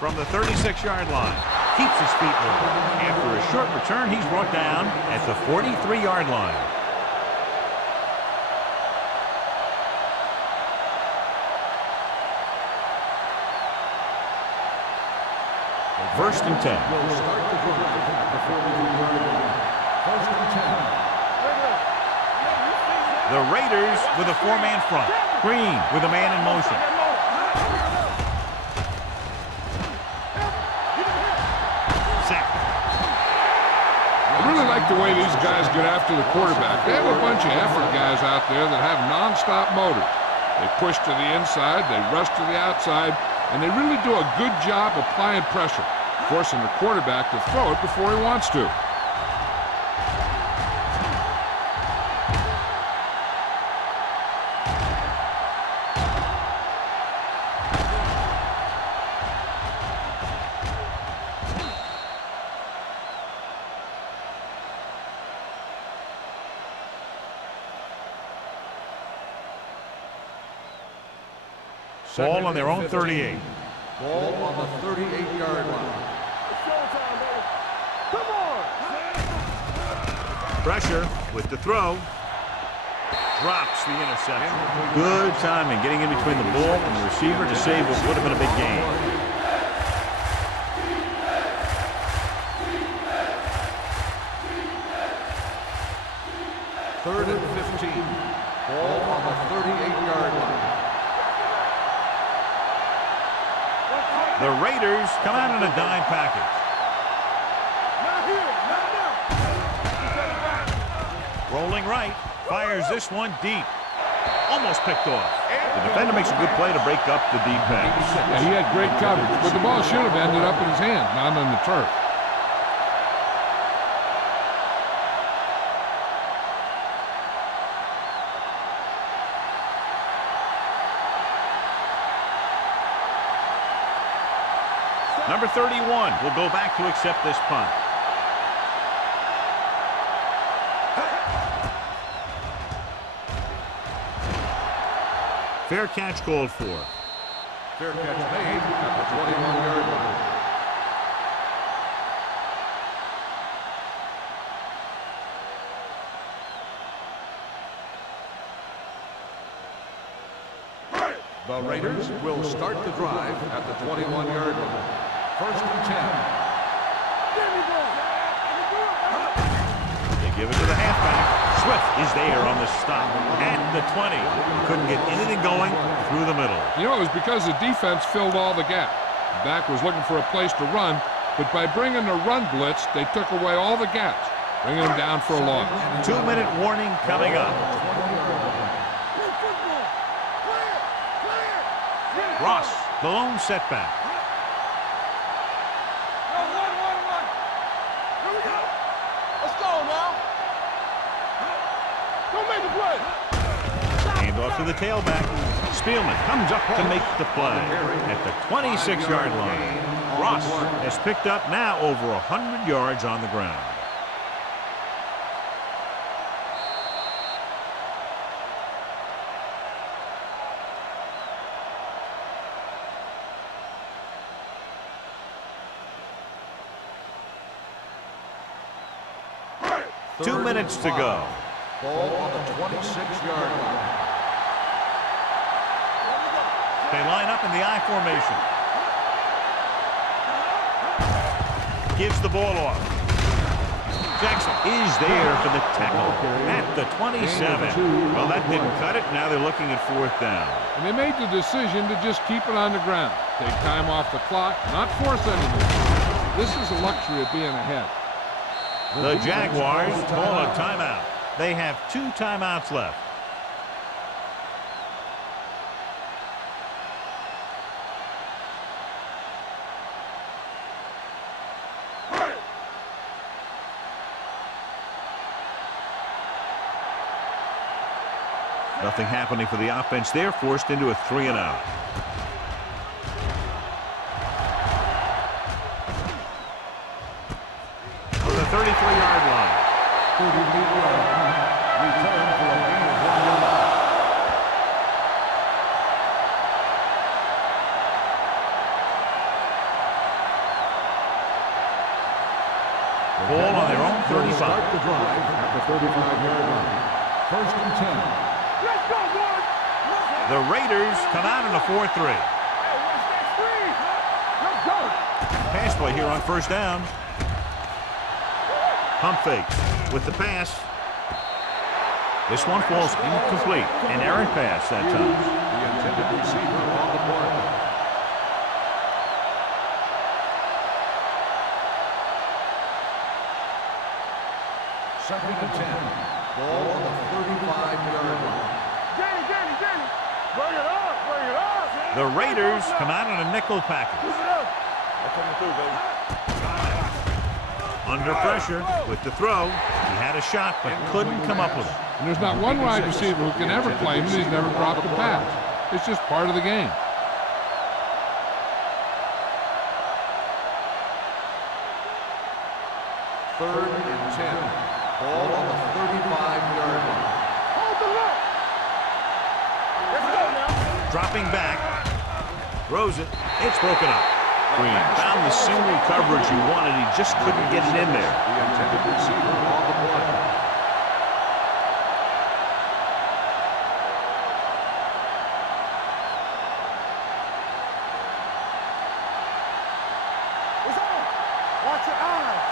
From the 36-yard line. Keeps his feet moving. After a short return, he's brought down at the 43-yard line. First and 10. Will start the drive at the 43-yard line. First and 10. The Raiders with a four-man front. Green with a man in motion. Sack. I really like the way these guys get after the quarterback. They have a bunch of effort guys out there that have non-stop motors. They push to the inside, they rush to the outside, and they really do a good job applying pressure, forcing the quarterback to throw it before he wants to. Ball on their own 38. Ball on the 38-yard line. Come on. Pressure with the throw. Drops the interception. Good timing getting in between the ball and the receiver to save what would have been a big gain. Third and 15. Ball on the 38-yard line. The Raiders come out in a dime package. Rolling right. Fires this one deep. Almost picked off. The defender makes a good play to break up the deep pass. Yeah, he had great coverage, but the ball should have ended up in his hand, not on the turf. Number 31 will go back to accept this punt. Fair catch called for. Fair catch made at the 21-yard line. The Raiders will start the drive at the 21-yard line. First and 10. They give it to the halfback. Swift is there on the stop at the 20. Couldn't get anything going through the middle. You know, it was because the defense filled all the gap. The back was looking for a place to run, but by bringing the run blitz, they took away all the gaps, bringing them down for a loss. 2-minute warning coming up. Ross, the lone setback. Let's go now. Don't make the play. Hand off to the tailback. Spielman comes up to make the play at the 26-yard line. Ross has picked up now over 100 yards on the ground. Third 2 minutes to and go. 5. Ball on the 26-yard line. They line up in the I formation. Gives the ball off. Jackson is there for the tackle at the 27. Well, that didn't cut it. Now they're looking at 4th down. And they made the decision to just keep it on the ground. Take time off the clock, not force anything. This is the luxury of being ahead. The Jaguars call a timeout. They have 2 timeouts left. Nothing happening for the offense. They're forced into a 3-and-out. On the 33-yard line. Return for a gain of 1 yard. Ball on their own 35. Start the drive at the 35-yard line. 1st and 10. Let's go, boys. The Raiders come out in a 4-3. Hey, watch that screen. Let's go. Pass play here on 1st down. Pump fake with the pass. This one falls incomplete. An errant pass that time. The intended receiver on the play. Second and 10. Ball on the 35-yard line. Danny. Bring it up. The Raiders come out in a nickel package. Keep it up. I'm coming through, baby. Under pressure with the throw. He had a shot but couldn't come up with it. And there's not one wide receiver who can ever claim that he's never dropped a pass. It's just part of the game. Third and 10. Ball on the 35-yard line. Hold the look. Let's go now. Dropping back. Throws it. It's broken up. Green found the single coverage he wanted. He just couldn't get it in there. The intended receiver on the play. It's on. Watch your eyes.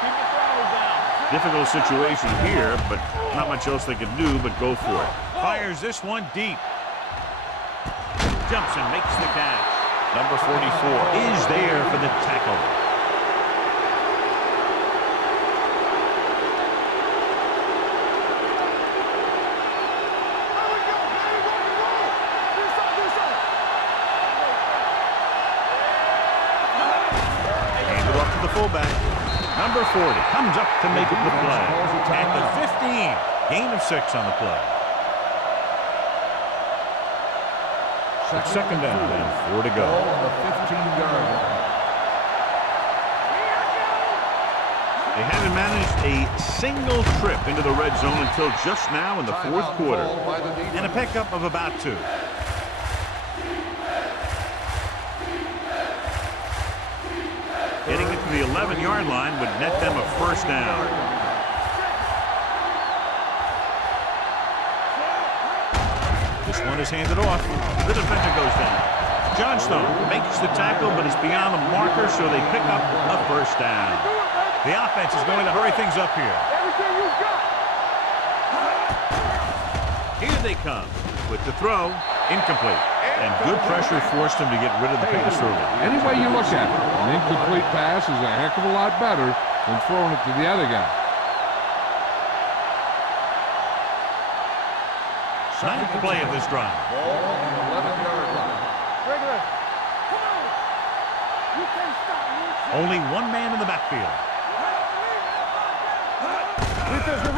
Keep the throttle down. Difficult situation here, but not much else they can do but go for it. Fires this one deep. Jumps and makes the catch. Number 44 is there for the tackle. Handed off to the fullback. Number 40 comes up to make the play. At the 15, gain of 6 on the play. It's 2nd down and 4 to go. Ball on the 15-yard line. They haven't managed a single trip into the red zone until just now in the 4th quarter. And a pickup of about 2. Getting it to the 11-yard line would net them a 1st down. This one is handed off. The defender goes down. Johnstone makes the tackle, but is beyond the marker, so they pick up a 1st down. The offense is going to hurry things up here. Everything Here they come with the throw, incomplete. And good pressure forced him to get rid of the pass early. Any way you look at it, an incomplete pass is a heck of a lot better than throwing it to the other guy. Ninth play of this drive. Ball on the 11-yard line. Regular. Come on. You can't stop me. Only one man in the backfield.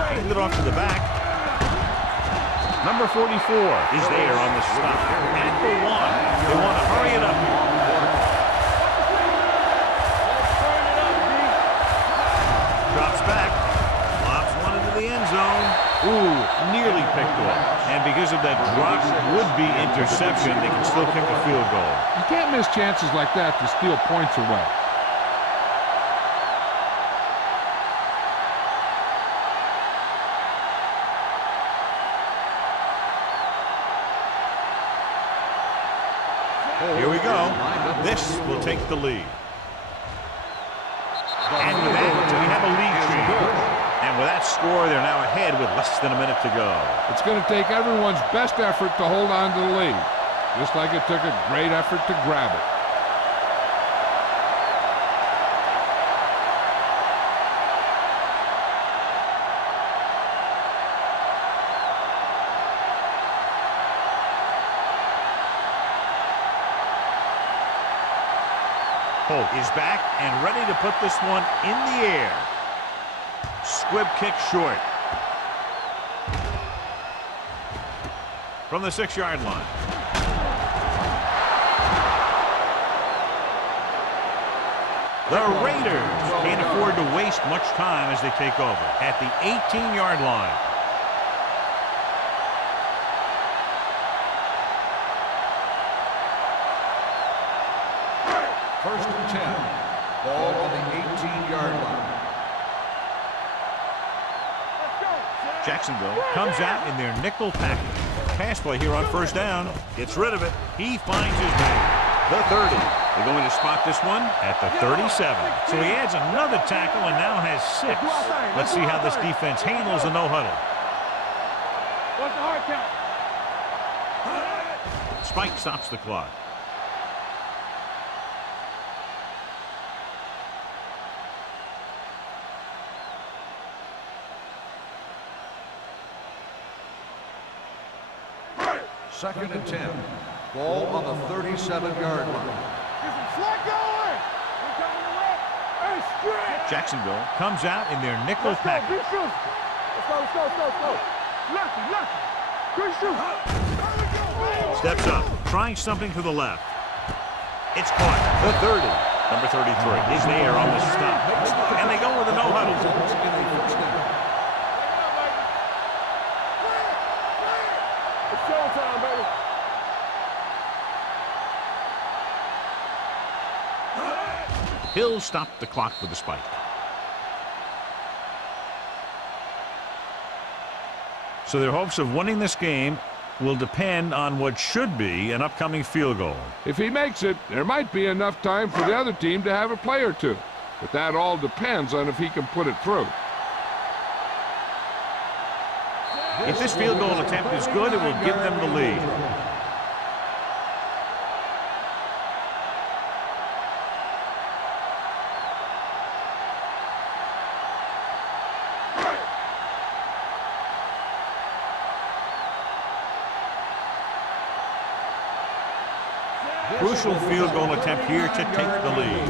Hand it off to the back. Number 44 is there on the stop. At the one. They want to hurry it up. Drops back. Lobs one into the end zone. Ooh, nearly picked off. And because of that drop would-be interception, they can still kick a field goal. You can't miss chances like that to steal points away. Here we go. This will take the lead. And with that, we have a lead change. And with that score, they're now ahead with less than a minute to go. It's going to take everyone's best effort to hold on to the lead, just like it took a great effort to grab it. Holt is back and ready to put this one in the air. Squib kick short. From the 6-yard line. The Raiders can't afford to waste much time as they take over at the 18-yard line. First and 10. Ball on the 18-yard line. Jacksonville comes out in their nickel package. Pass play here on first down. Gets rid of it. He finds his man. The 30. They're going to spot this one at the 37. So he adds another tackle and now has 6. Let's see how this defense handles the no-huddle. What's the hard count? Spike stops the clock. Second and 10. Ball on the 37-yard line. Jacksonville comes out in their nickel package. Let's go. Lefty. Good shoot. Steps up, trying something to the left. It's caught. The 30. Number 33 is there on the stop. And they go with a no-huddle. It's showtime, baby. He'll stop the clock with a spike. So their hopes of winning this game will depend on what should be an upcoming field goal. If he makes it, there might be enough time for the other team to have a play or two. But that all depends on if he can put it through. If this field goal attempt is good, it will give them the lead. Crucial field goal attempt here to take the lead.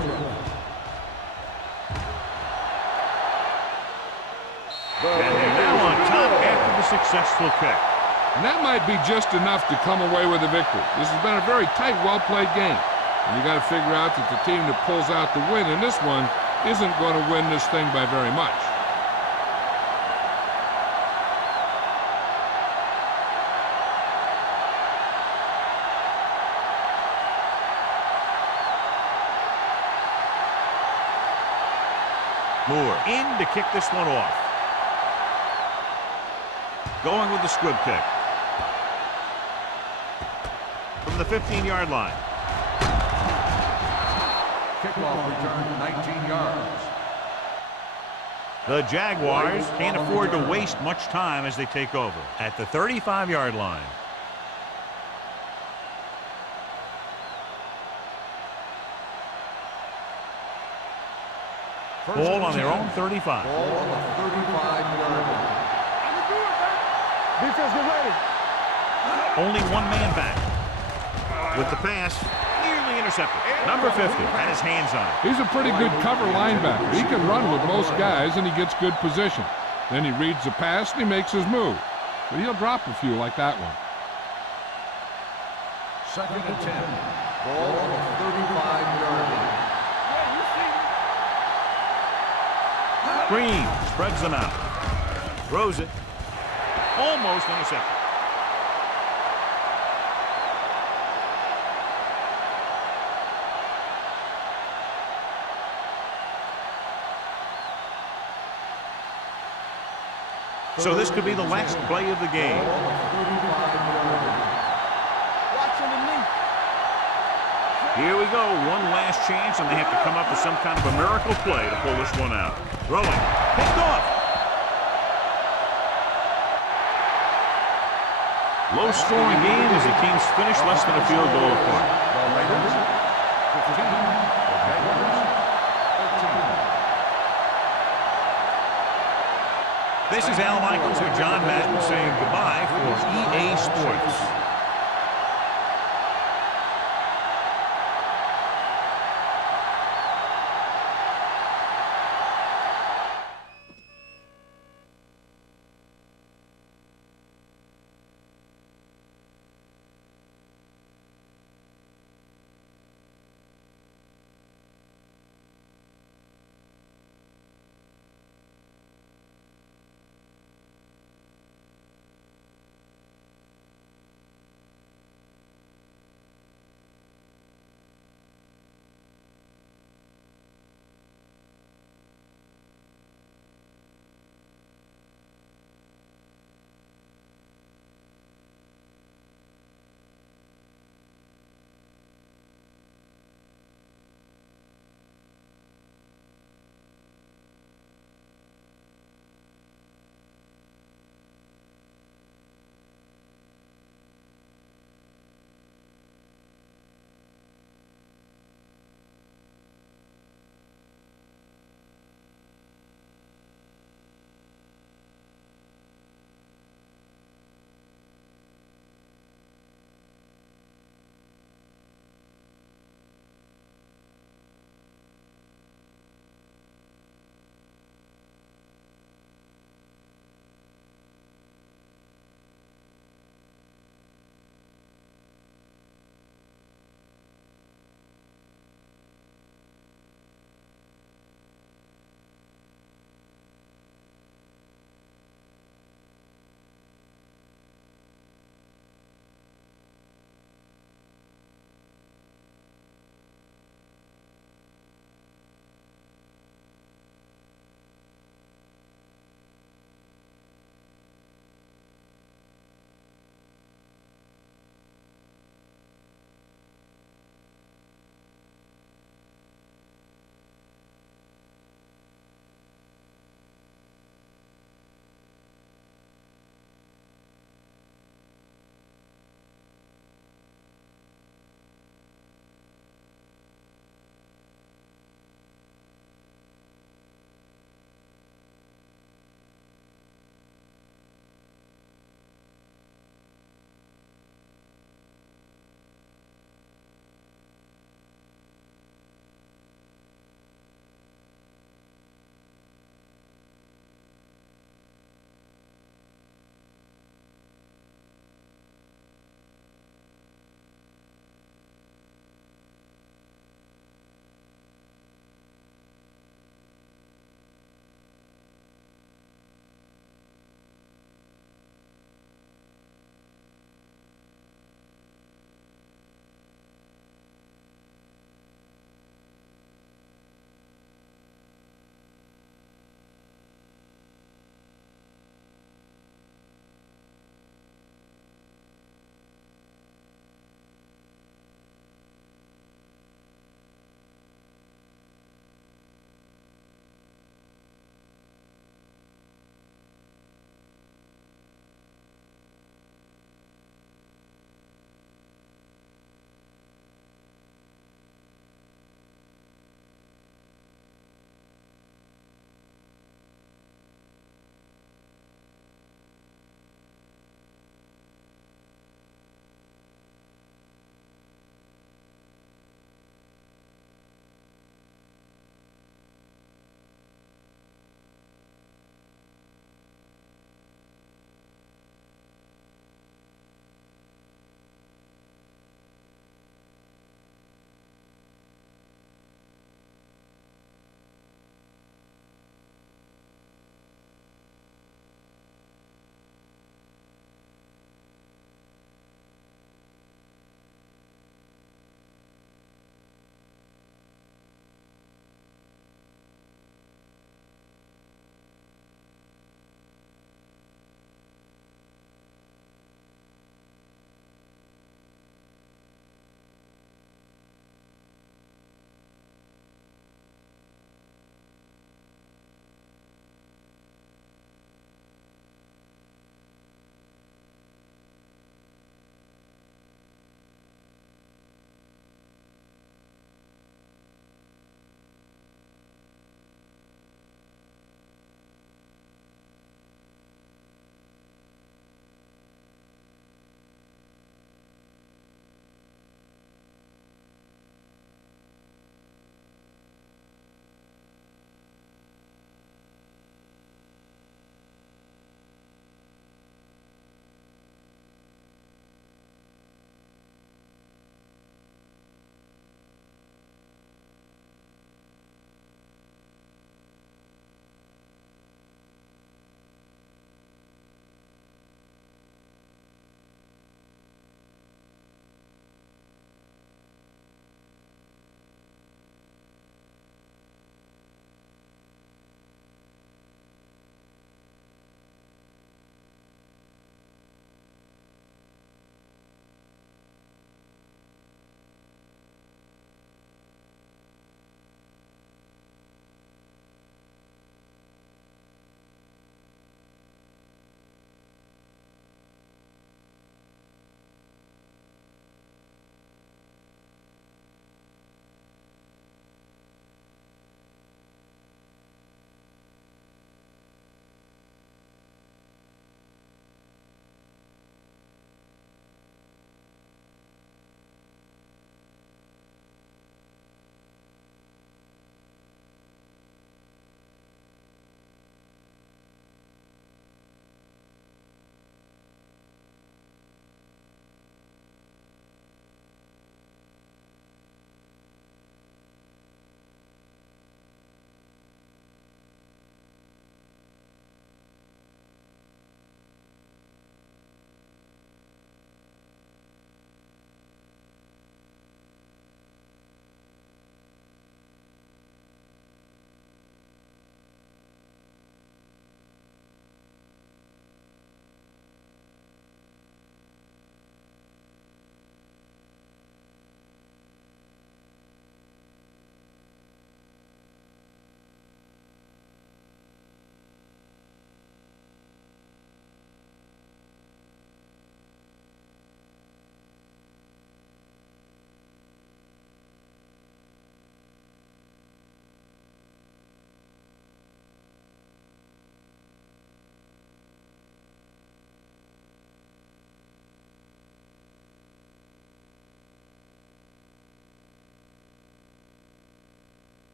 And they're now on top after the successful kick. And that might be just enough to come away with a victory. This has been a very tight, well-played game. And you got to figure out that the team that pulls out the win in this one isn't going to win this thing by very much. Moore in to kick this one off. Going with the squib kick. From the 15-yard line. Kickoff return 19 yards. The Jaguars can't afford to waste much time as they take over at the 35-yard line. Ball on their own 35. Ball on the 35-yard line. Defense, get ready. Only one man back. With the pass, nearly intercepted. Number 50 had his hands on it. He's a pretty good cover linebacker. He can run with most guys, and he gets good position. Then he reads the pass, and he makes his move. But he'll drop a few like that one. 2nd and 10. Ball on the 35-yard line. Green spreads them out. Throws it. Almost intercepted. So this could be the last play of the game. Watch underneath. Here we go. One last chance, and they have to come up with some kind of a miracle play to pull this one out. Throwing. Picked off. Low-scoring game as the teams finish less than a field goal apart. The Raiders, 15. The Jaguars, 13. This is Al Michaels with John Madden saying goodbye for EA Sports.